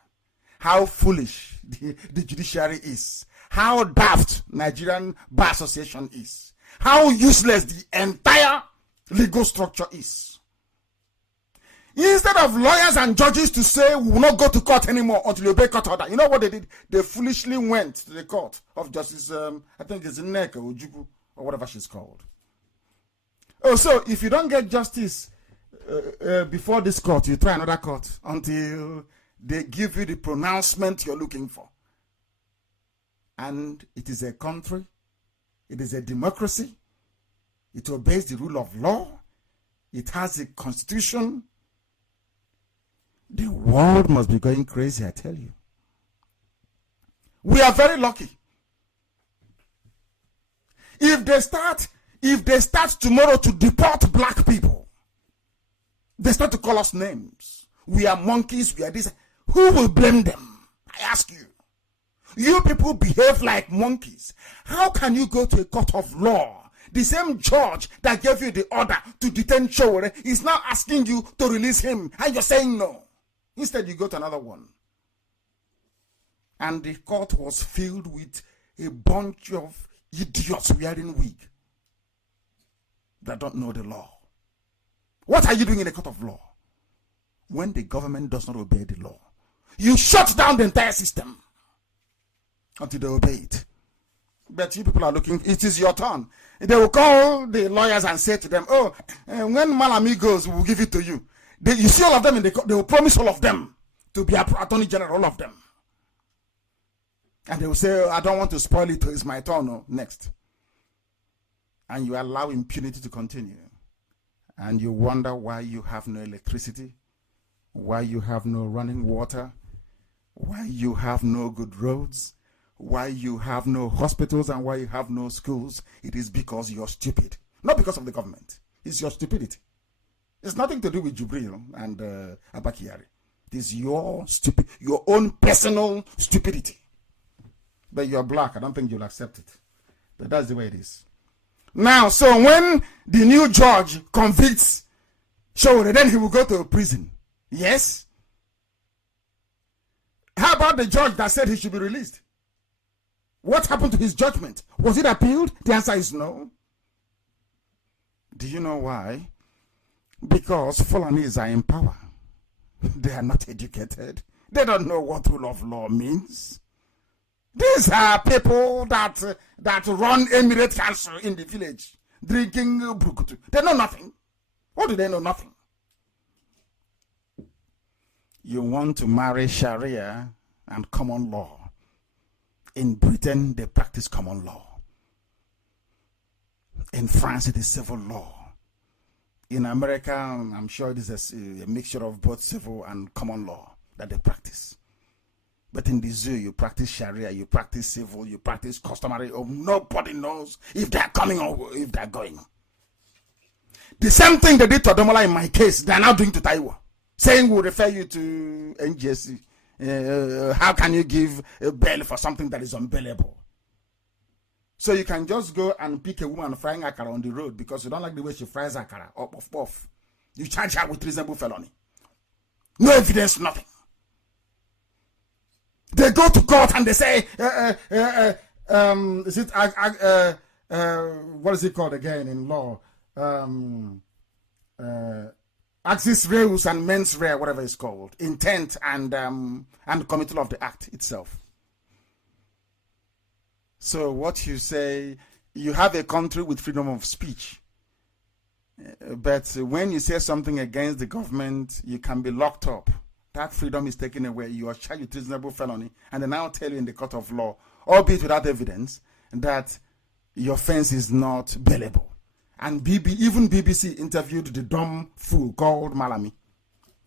how foolish the judiciary is, how daft Nigerian Bar Association is, how useless the entire legal structure is. Instead of lawyers and judges to say we will not go to court anymore until you obey court order, you know what they did? They foolishly went to the court of Justice, I think it's Nneka Ojukwu or whatever she's called. Oh, so if you don't get justice before this court, you try another court until they give you the pronouncement you're looking for. And it is a country, it is a democracy, it obeys the rule of law, it has a constitution. The world must be going crazy, I tell you. We are very lucky. If they start tomorrow to deport black people, they start to call us names. We are monkeys, we are this. Who will blame them? I ask you. You people behave like monkeys. How can you go to a court of law? The same judge that gave you the order to detain Showore is now asking you to release him, and you're saying no. Instead, you go to another one. And the court was filled with a bunch of idiots wearing wig that don't know the law. What are you doing in a court of law? When the government does not obey the law, you shut down the entire system until they obey it. But you people are looking, it is your turn. They will call the lawyers and say to them, oh, when Malami goes, we will give it to you. You see all of them in the court, they will promise all of them to be attorney general, all of them. And they will say, I don't want to spoil it, it's my turn. No, next. And you allow impunity to continue. And you wonder why you have no electricity, why you have no running water, why you have no good roads, why you have no hospitals, and why you have no schools. It is because you're stupid. Not because of the government. It's your stupidity. It's nothing to do with Jubril and Abakiari. It is your own personal stupidity. But you're black. I don't think you'll accept it. But that's the way it is. Now, so when the new judge convicts Showore, then he will go to prison. Yes? How about the judge that said he should be released? What happened to his judgment? Was it appealed? The answer is no. Do you know why? Because Fulanis are in power. They are not educated. They don't know what rule of law means. These are people that run Emirate Council in the village, drinking brukutu. They know nothing. What do they know? Nothing. You want to marry Sharia and common law. In Britain, they practice common law. In France, it is civil law. In America, I'm sure it is a mixture of both civil and common law that they practice. But in the zoo, you practice Sharia, you practice civil, you practice customary. Nobody knows if they're coming or if they're going. The same thing they did to Adomola in my case, they're now doing to Taiwo. Saying we'll refer you to NGSC. How can you give a bail for something that is unbailable? So you can just go and pick a woman frying akara on the road because you don't like the way she fries akara. Off. You charge her with reasonable felony. No evidence, nothing. They go to court and they say, is it, what is it called again in law? Axis reus and mens rea, whatever it's called. Intent and committal of the act itself. So what you say, you have a country with freedom of speech. But when you say something against the government, you can be locked up. That freedom is taken away. You are charged with reasonable felony. And they now tell you in the court of law, albeit without evidence, that your offense is not bailable. And even BBC interviewed the dumb fool called Malami.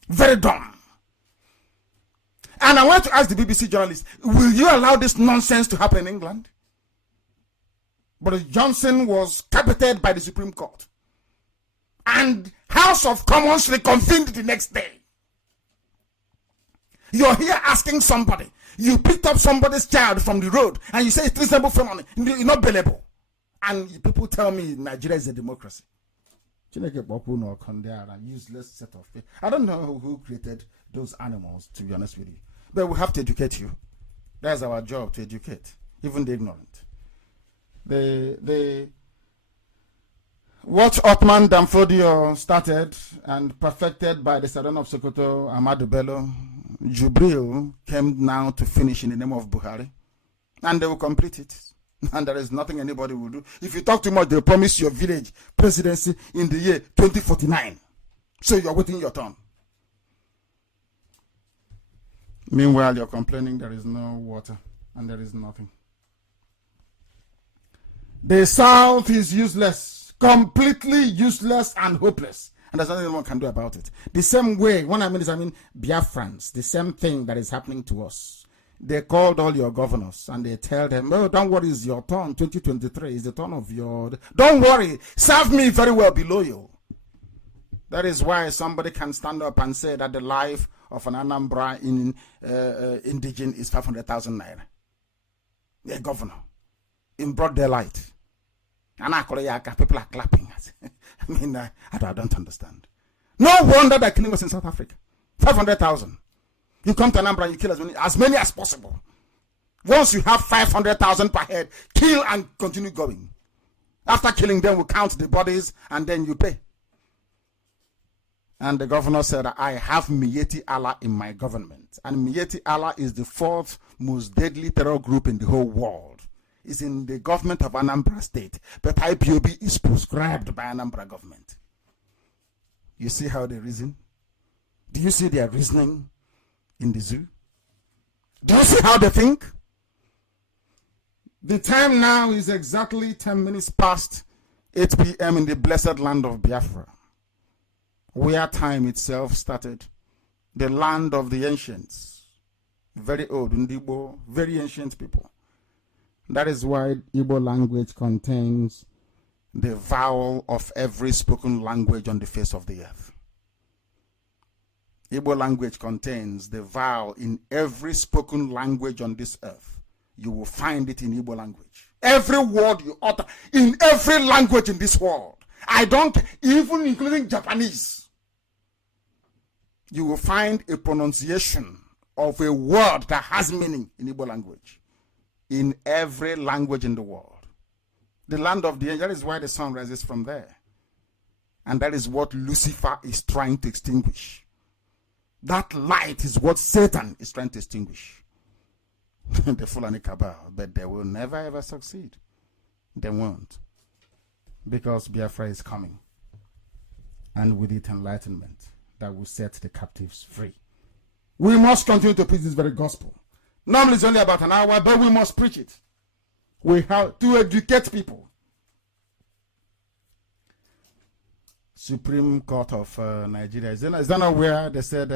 Very dumb. And I want to ask the BBC journalist, will you allow this nonsense to happen in England? But Johnson was capited by the Supreme Court. And House of Commons reconvened the next day. You're here asking somebody. You picked up somebody's child from the road and you say it's reasonable felony. You're not bailable. And people tell me Nigeria is a democracy. Useless set of people. I don't know who created those animals, to be honest with you. But we have to educate you. That's our job, to educate, even the ignorant. What Ottoman Danfodio started and perfected by the Sultan of Sokoto, Ahmadu Bello, Jubril came now to finish in the name of Buhari. And they will complete it. And there is nothing anybody will do. If you talk too much, they'll promise your village presidency in the year 2049. So you're waiting your turn. Meanwhile, you're complaining there is no water and there is nothing. The South is useless, completely useless and hopeless. And there's nothing anyone can do about it. The same way, when I mean Biafrans, the same thing that is happening to us. They called all your governors and they tell them, oh, don't worry, it's your turn. 2023 is the turn of your... Don't worry, serve me very well, be loyal. That is why somebody can stand up and say that the life of an Anambra indigene is 500,000 naira. A governor. In broad daylight. And people are clapping. I mean, I don't understand. No wonder they're killing us in South Africa. 500,000. You come to Anambra and you kill as many as possible. Once you have 500,000 per head, kill and continue going. After killing them, we count the bodies and then you pay. And the governor said, I have Miyetti Allah in my government. And Miyetti Allah is the fourth most deadly terror group in the whole world. It's in the government of Anambra State. But IPOB is prescribed by Anambra government. You see how they reason? Do you see their reasoning in the zoo? Do you see how they think? The time now is exactly 10 minutes past 8 p.m. in the blessed land of Biafra, where time itself started, the land of the ancients, very old, Ndibo, very ancient people. That is why Igbo language contains the vowel of every spoken language on the face of the earth. Igbo language contains the vowel in every spoken language on this earth. You will find it in Igbo language. Every word you utter in every language in this world. I don't, even including Japanese. You will find a pronunciation of a word that has meaning in Igbo language. In every language in the world. The land of the angels, that is why the sun rises from there. And that is what Lucifer is trying to extinguish. That light is what Satan is trying to extinguish. The Fulani Cabal. But they will never ever succeed. They won't. Because Biafra is coming. And with it, enlightenment that will set the captives free. We must continue to preach this very gospel. Normally it's only about an hour, but we must preach it. We have to educate people. Supreme Court of Nigeria. Is that not where they said,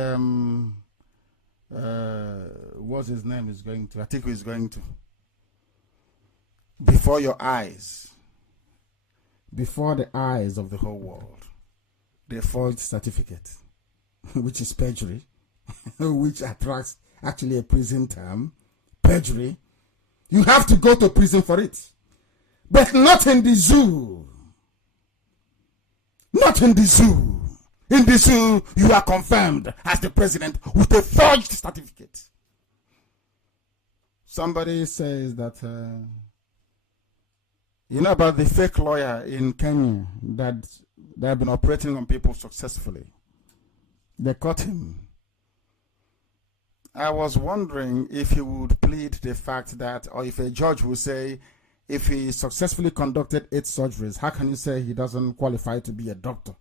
what's his name is going to? Atiku is going to. Before your eyes. Before the eyes of the whole world. They forged certificate, which is perjury, which attracts actually a prison term, perjury. You have to go to prison for it. But not in the zoo. Not in the zoo. In the zoo, you are confirmed as the president with a forged certificate. Somebody says that, you know about the fake lawyer in Kenya that they have been operating on people successfully. They caught him. I was wondering if he would plead the fact that, or if a judge would say, if he successfully conducted 8 surgeries, how can you say he doesn't qualify to be a doctor?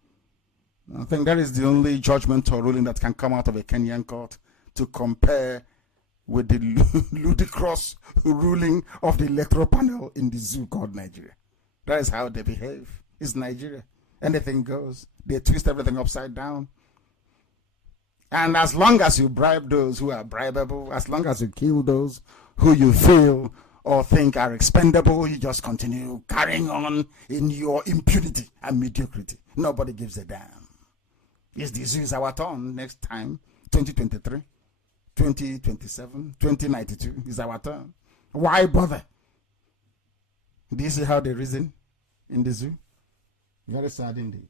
I think that is the only judgment or ruling that can come out of a Kenyan court to compare with the ludicrous ruling of the electoral panel in the zoo called Nigeria. That is how they behave. It's Nigeria. Anything goes. They twist everything upside down. And as long as you bribe those who are bribable, as long as you kill those who you feel or think are expendable, you just continue carrying on in your impunity and mediocrity. Nobody gives a damn. Yes, this is our turn next time, 2023, 2027, 2092 is our turn. Why bother? Do you see how they reason in the zoo? Very sad indeed.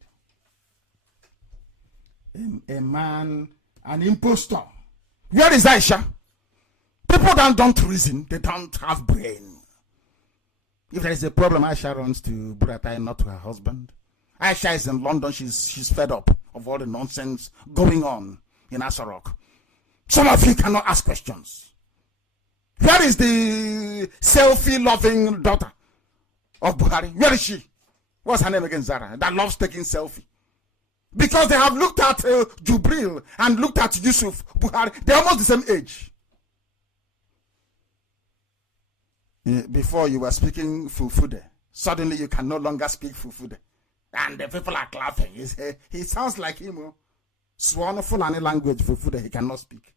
A man, an impostor. Where is Aisha? People that don't reason, they don't have brain. If there is a problem, Aisha runs to Buratai, not to her husband. Aisha is in London. She's fed up of all the nonsense going on in Asarok. Some of you cannot ask questions. Where is the selfie-loving daughter of Buhari? Where is she? What's her name again, Zara? That loves taking selfie. Because they have looked at Jubril and looked at Yusuf Buhari. They're almost the same age. Before you were speaking Fufude. Suddenly you can no longer speak Fufude. And the people are clapping. He sounds like him. Swan Fulani language Fufude, he cannot speak.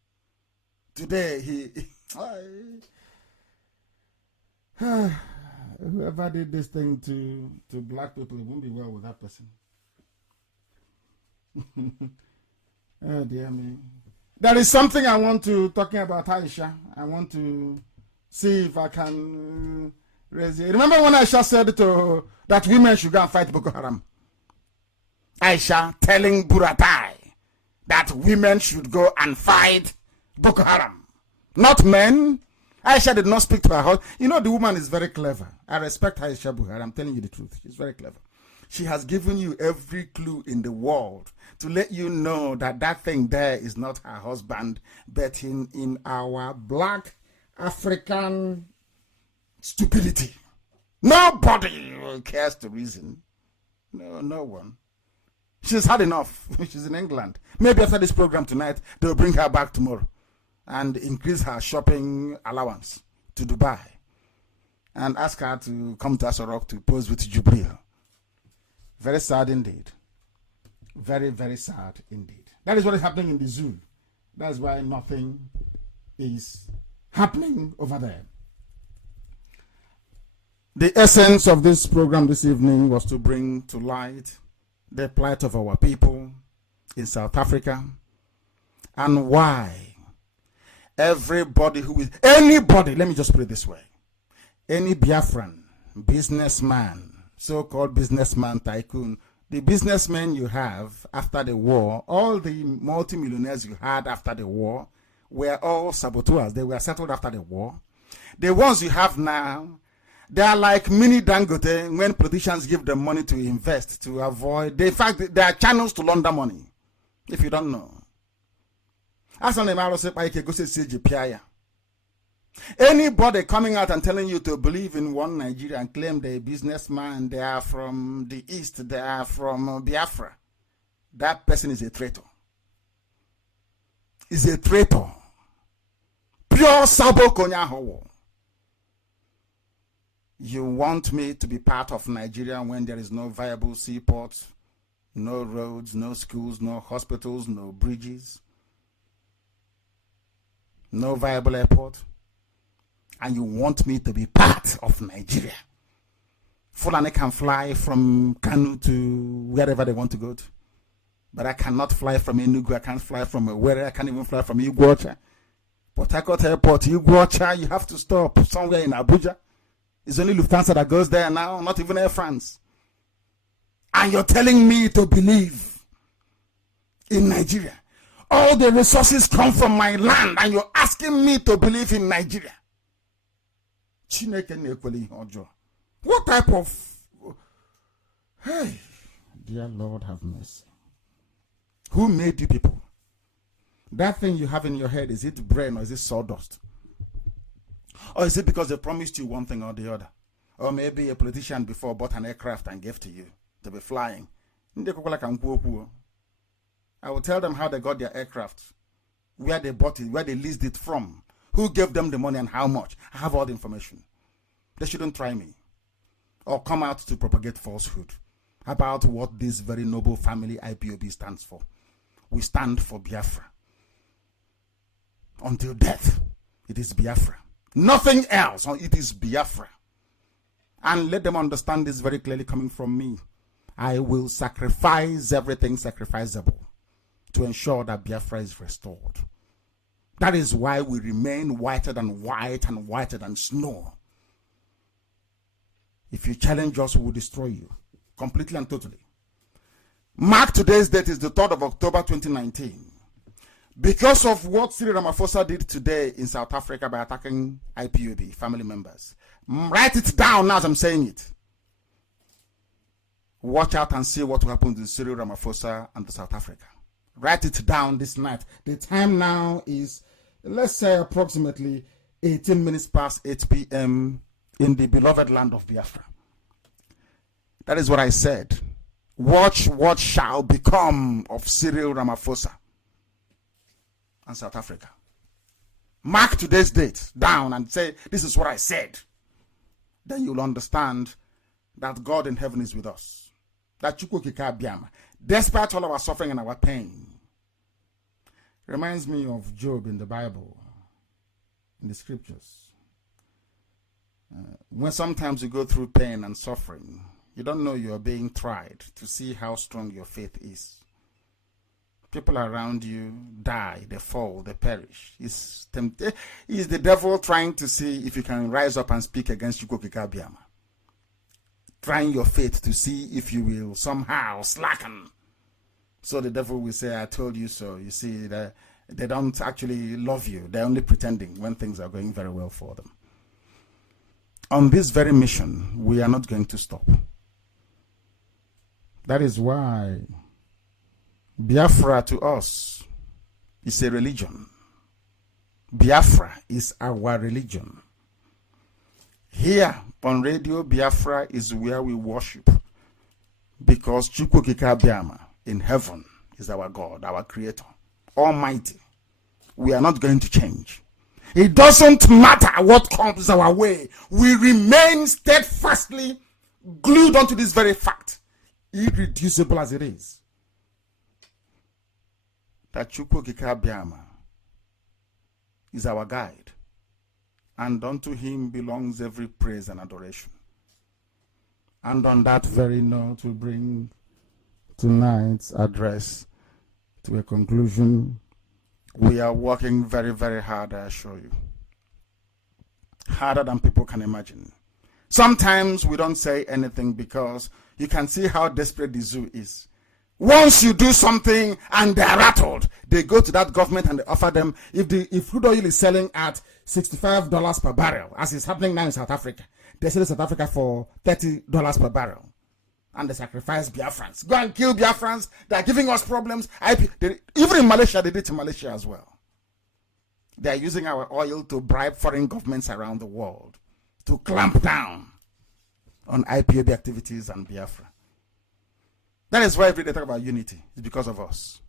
Today whoever did this thing to black people, it won't be well with that person. Oh dear me. There is something I want to talking about Aisha. I want to see if I can raise it. Remember when Aisha said that women should go and fight Boko Haram? Aisha telling Buratai that women should go and fight Boko Haram, not men. Aisha did not speak to her husband. You know, the woman is very clever. I respect Aisha Buhari. I'm telling you the truth. She's very clever. She has given you every clue in the world to let you know that that thing there is not her husband, but in our black African stupidity. Nobody cares to reason. No one. She's had enough. She's in England. Maybe after this program tonight, they'll bring her back tomorrow and increase her shopping allowance to Dubai and ask her to come to Asorok to pose with Jubril. Very sad indeed. Very, very sad indeed. That is what is happening in the zoo. That's why nothing is happening over there. The essence of this program this evening was to bring to light the plight of our people in South Africa and why everybody who is, anybody, let me just put it this way, any Biafran, businessman, so-called businessman tycoon, the businessmen you have after the war, all the multimillionaires you had after the war were all saboteurs. They were settled after the war. The ones you have now, they are like mini Dangote when politicians give them money to invest to avoid. In fact, they are channels to launder money. If you don't know. Anybody coming out and telling you to believe in one Nigeria and claim they're a businessman, they are from the East, they are from Biafra, that person is a traitor. Is a traitor. Pure Sabo Konyahowo. You want me to be part of Nigeria when there is no viable seaports, no roads, no schools, no hospitals, no bridges, no viable airport, and you want me to be part of Nigeria? Fulani can fly from Kanu to wherever they want to go to, but I cannot fly from Enugu. I can't fly from where I can't even fly from Iguacha. Port Harcourt Airport, Iguacha, you have to stop somewhere in Abuja. It's only Lufthansa that goes there now, not even Air France. And you're telling me to believe in Nigeria. All the resources come from my land, and you're asking me to believe in Nigeria. What type of... Hey, dear Lord, have mercy. Who made you people? That thing you have in your head, is it brain or is it sawdust? Or is it because they promised you one thing or the other? Or maybe a politician before bought an aircraft and gave to you to be flying. I will tell them how they got their aircraft, where they bought it, where they leased it from, who gave them the money and how much. I have all the information. They shouldn't try me or come out to propagate falsehood about what this very noble family IPOB stands for. We stand for Biafra. Until death, it is Biafra. Nothing else. It is Biafra. And let them understand this very clearly coming from me. I will sacrifice everything sacrificable to ensure that Biafra is restored. That is why we remain whiter than white and whiter than snow. If you challenge us, we will destroy you completely and totally. Mark today's date is the 3rd of October 2019. Because of what Cyril Ramaphosa did today in South Africa by attacking IPOB family members. Write it down now as I'm saying it. Watch out and see what will happen to Cyril Ramaphosa and to South Africa. Write it down this night. The time now is, let's say, approximately 18 minutes past 8 p.m. in the beloved land of Biafra. That is what I said. Watch what shall become of Cyril Ramaphosa and South Africa. Mark today's date down and say, this is what I said. Then you'll understand that God in heaven is with us. That despite all our suffering and our pain. Reminds me of Job in the Bible, in the scriptures. When sometimes you go through pain and suffering, you don't know you're being tried to see how strong your faith is. People around you die, they fall, they perish. It's the devil trying to see if you can rise up and speak against Chukwukikabiama. Trying your faith to see if you will somehow slacken. So the devil will say, I told you so. You see, they don't actually love you. They're only pretending when things are going very well for them. On this very mission, we are not going to stop. That is why Biafra to us is a religion. Biafra is our religion. Here on Radio Biafra is where we worship, because Chukwukikabiama in heaven is our God, our Creator, Almighty. We are not going to change. It doesn't matter what comes our way. We remain steadfastly glued onto this very fact, irreducible as it is, that Chukwukikabiama is our guide, and unto him belongs every praise and adoration. And on that very note, we bring tonight's address to a conclusion. We are working very, very hard, I assure you. Harder than people can imagine. Sometimes we don't say anything because you can see how desperate the zoo is. Once you do something and they're rattled, they go to that government and they offer them, if crude oil is selling at $65 per barrel, as is happening now in South Africa, they sell in South Africa for $30 per barrel. And they sacrifice Biafrans. Go and kill Biafrans. They're giving us problems. Even in Malaysia, they did it to Malaysia as well. They're using our oil to bribe foreign governments around the world to clamp down on IPOB activities and Biafra. That is why every day they talk about unity. It's because of us.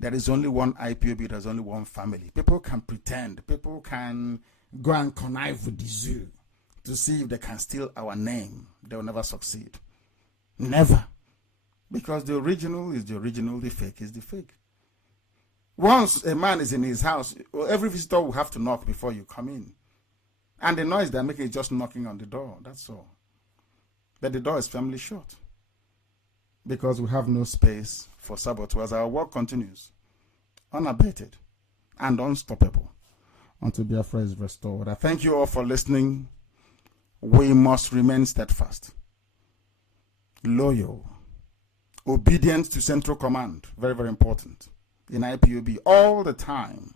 There is only one IPOB, there's only one family. People can pretend. People can go and connive with the zoo to see if they can steal our name. They will never succeed. Never. Because the original is the original, the fake is the fake. Once a man is in his house, every visitor will have to knock before you come in. And the noise they're making is just knocking on the door. That's all. But the door is firmly shut. Because we have no space for saboteurs. Our work continues, unabated and unstoppable, until Biafra is restored. I thank you all for listening. We must remain steadfast, loyal, obedient to Central Command. Very, very important. In IPOB, all the time,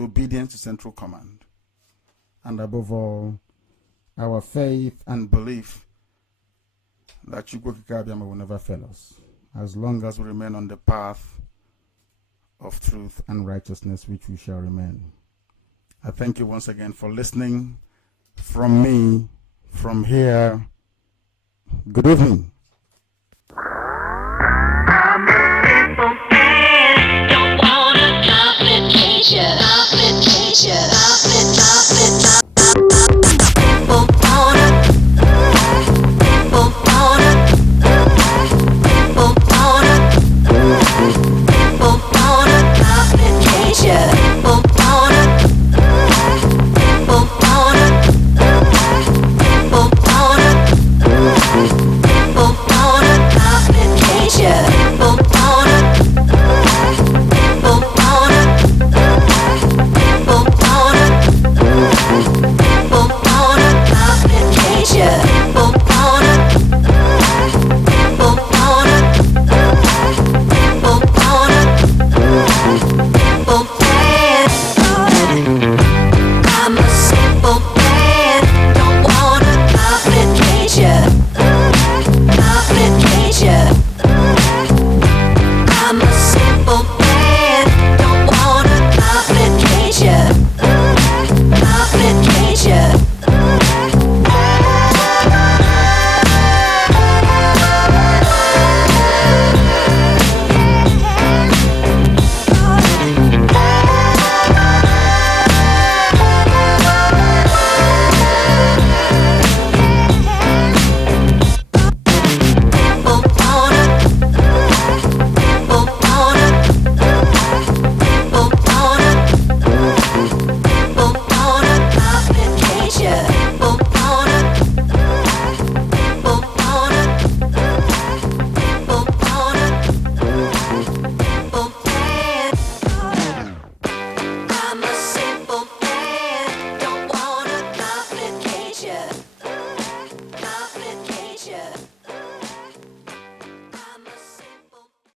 obedience to Central Command. And above all, our faith and belief that Chukwukikabiama will never fail us, as long as we remain on the path of truth and righteousness, which we shall remain. I thank you once again for listening. From me, from here, good evening.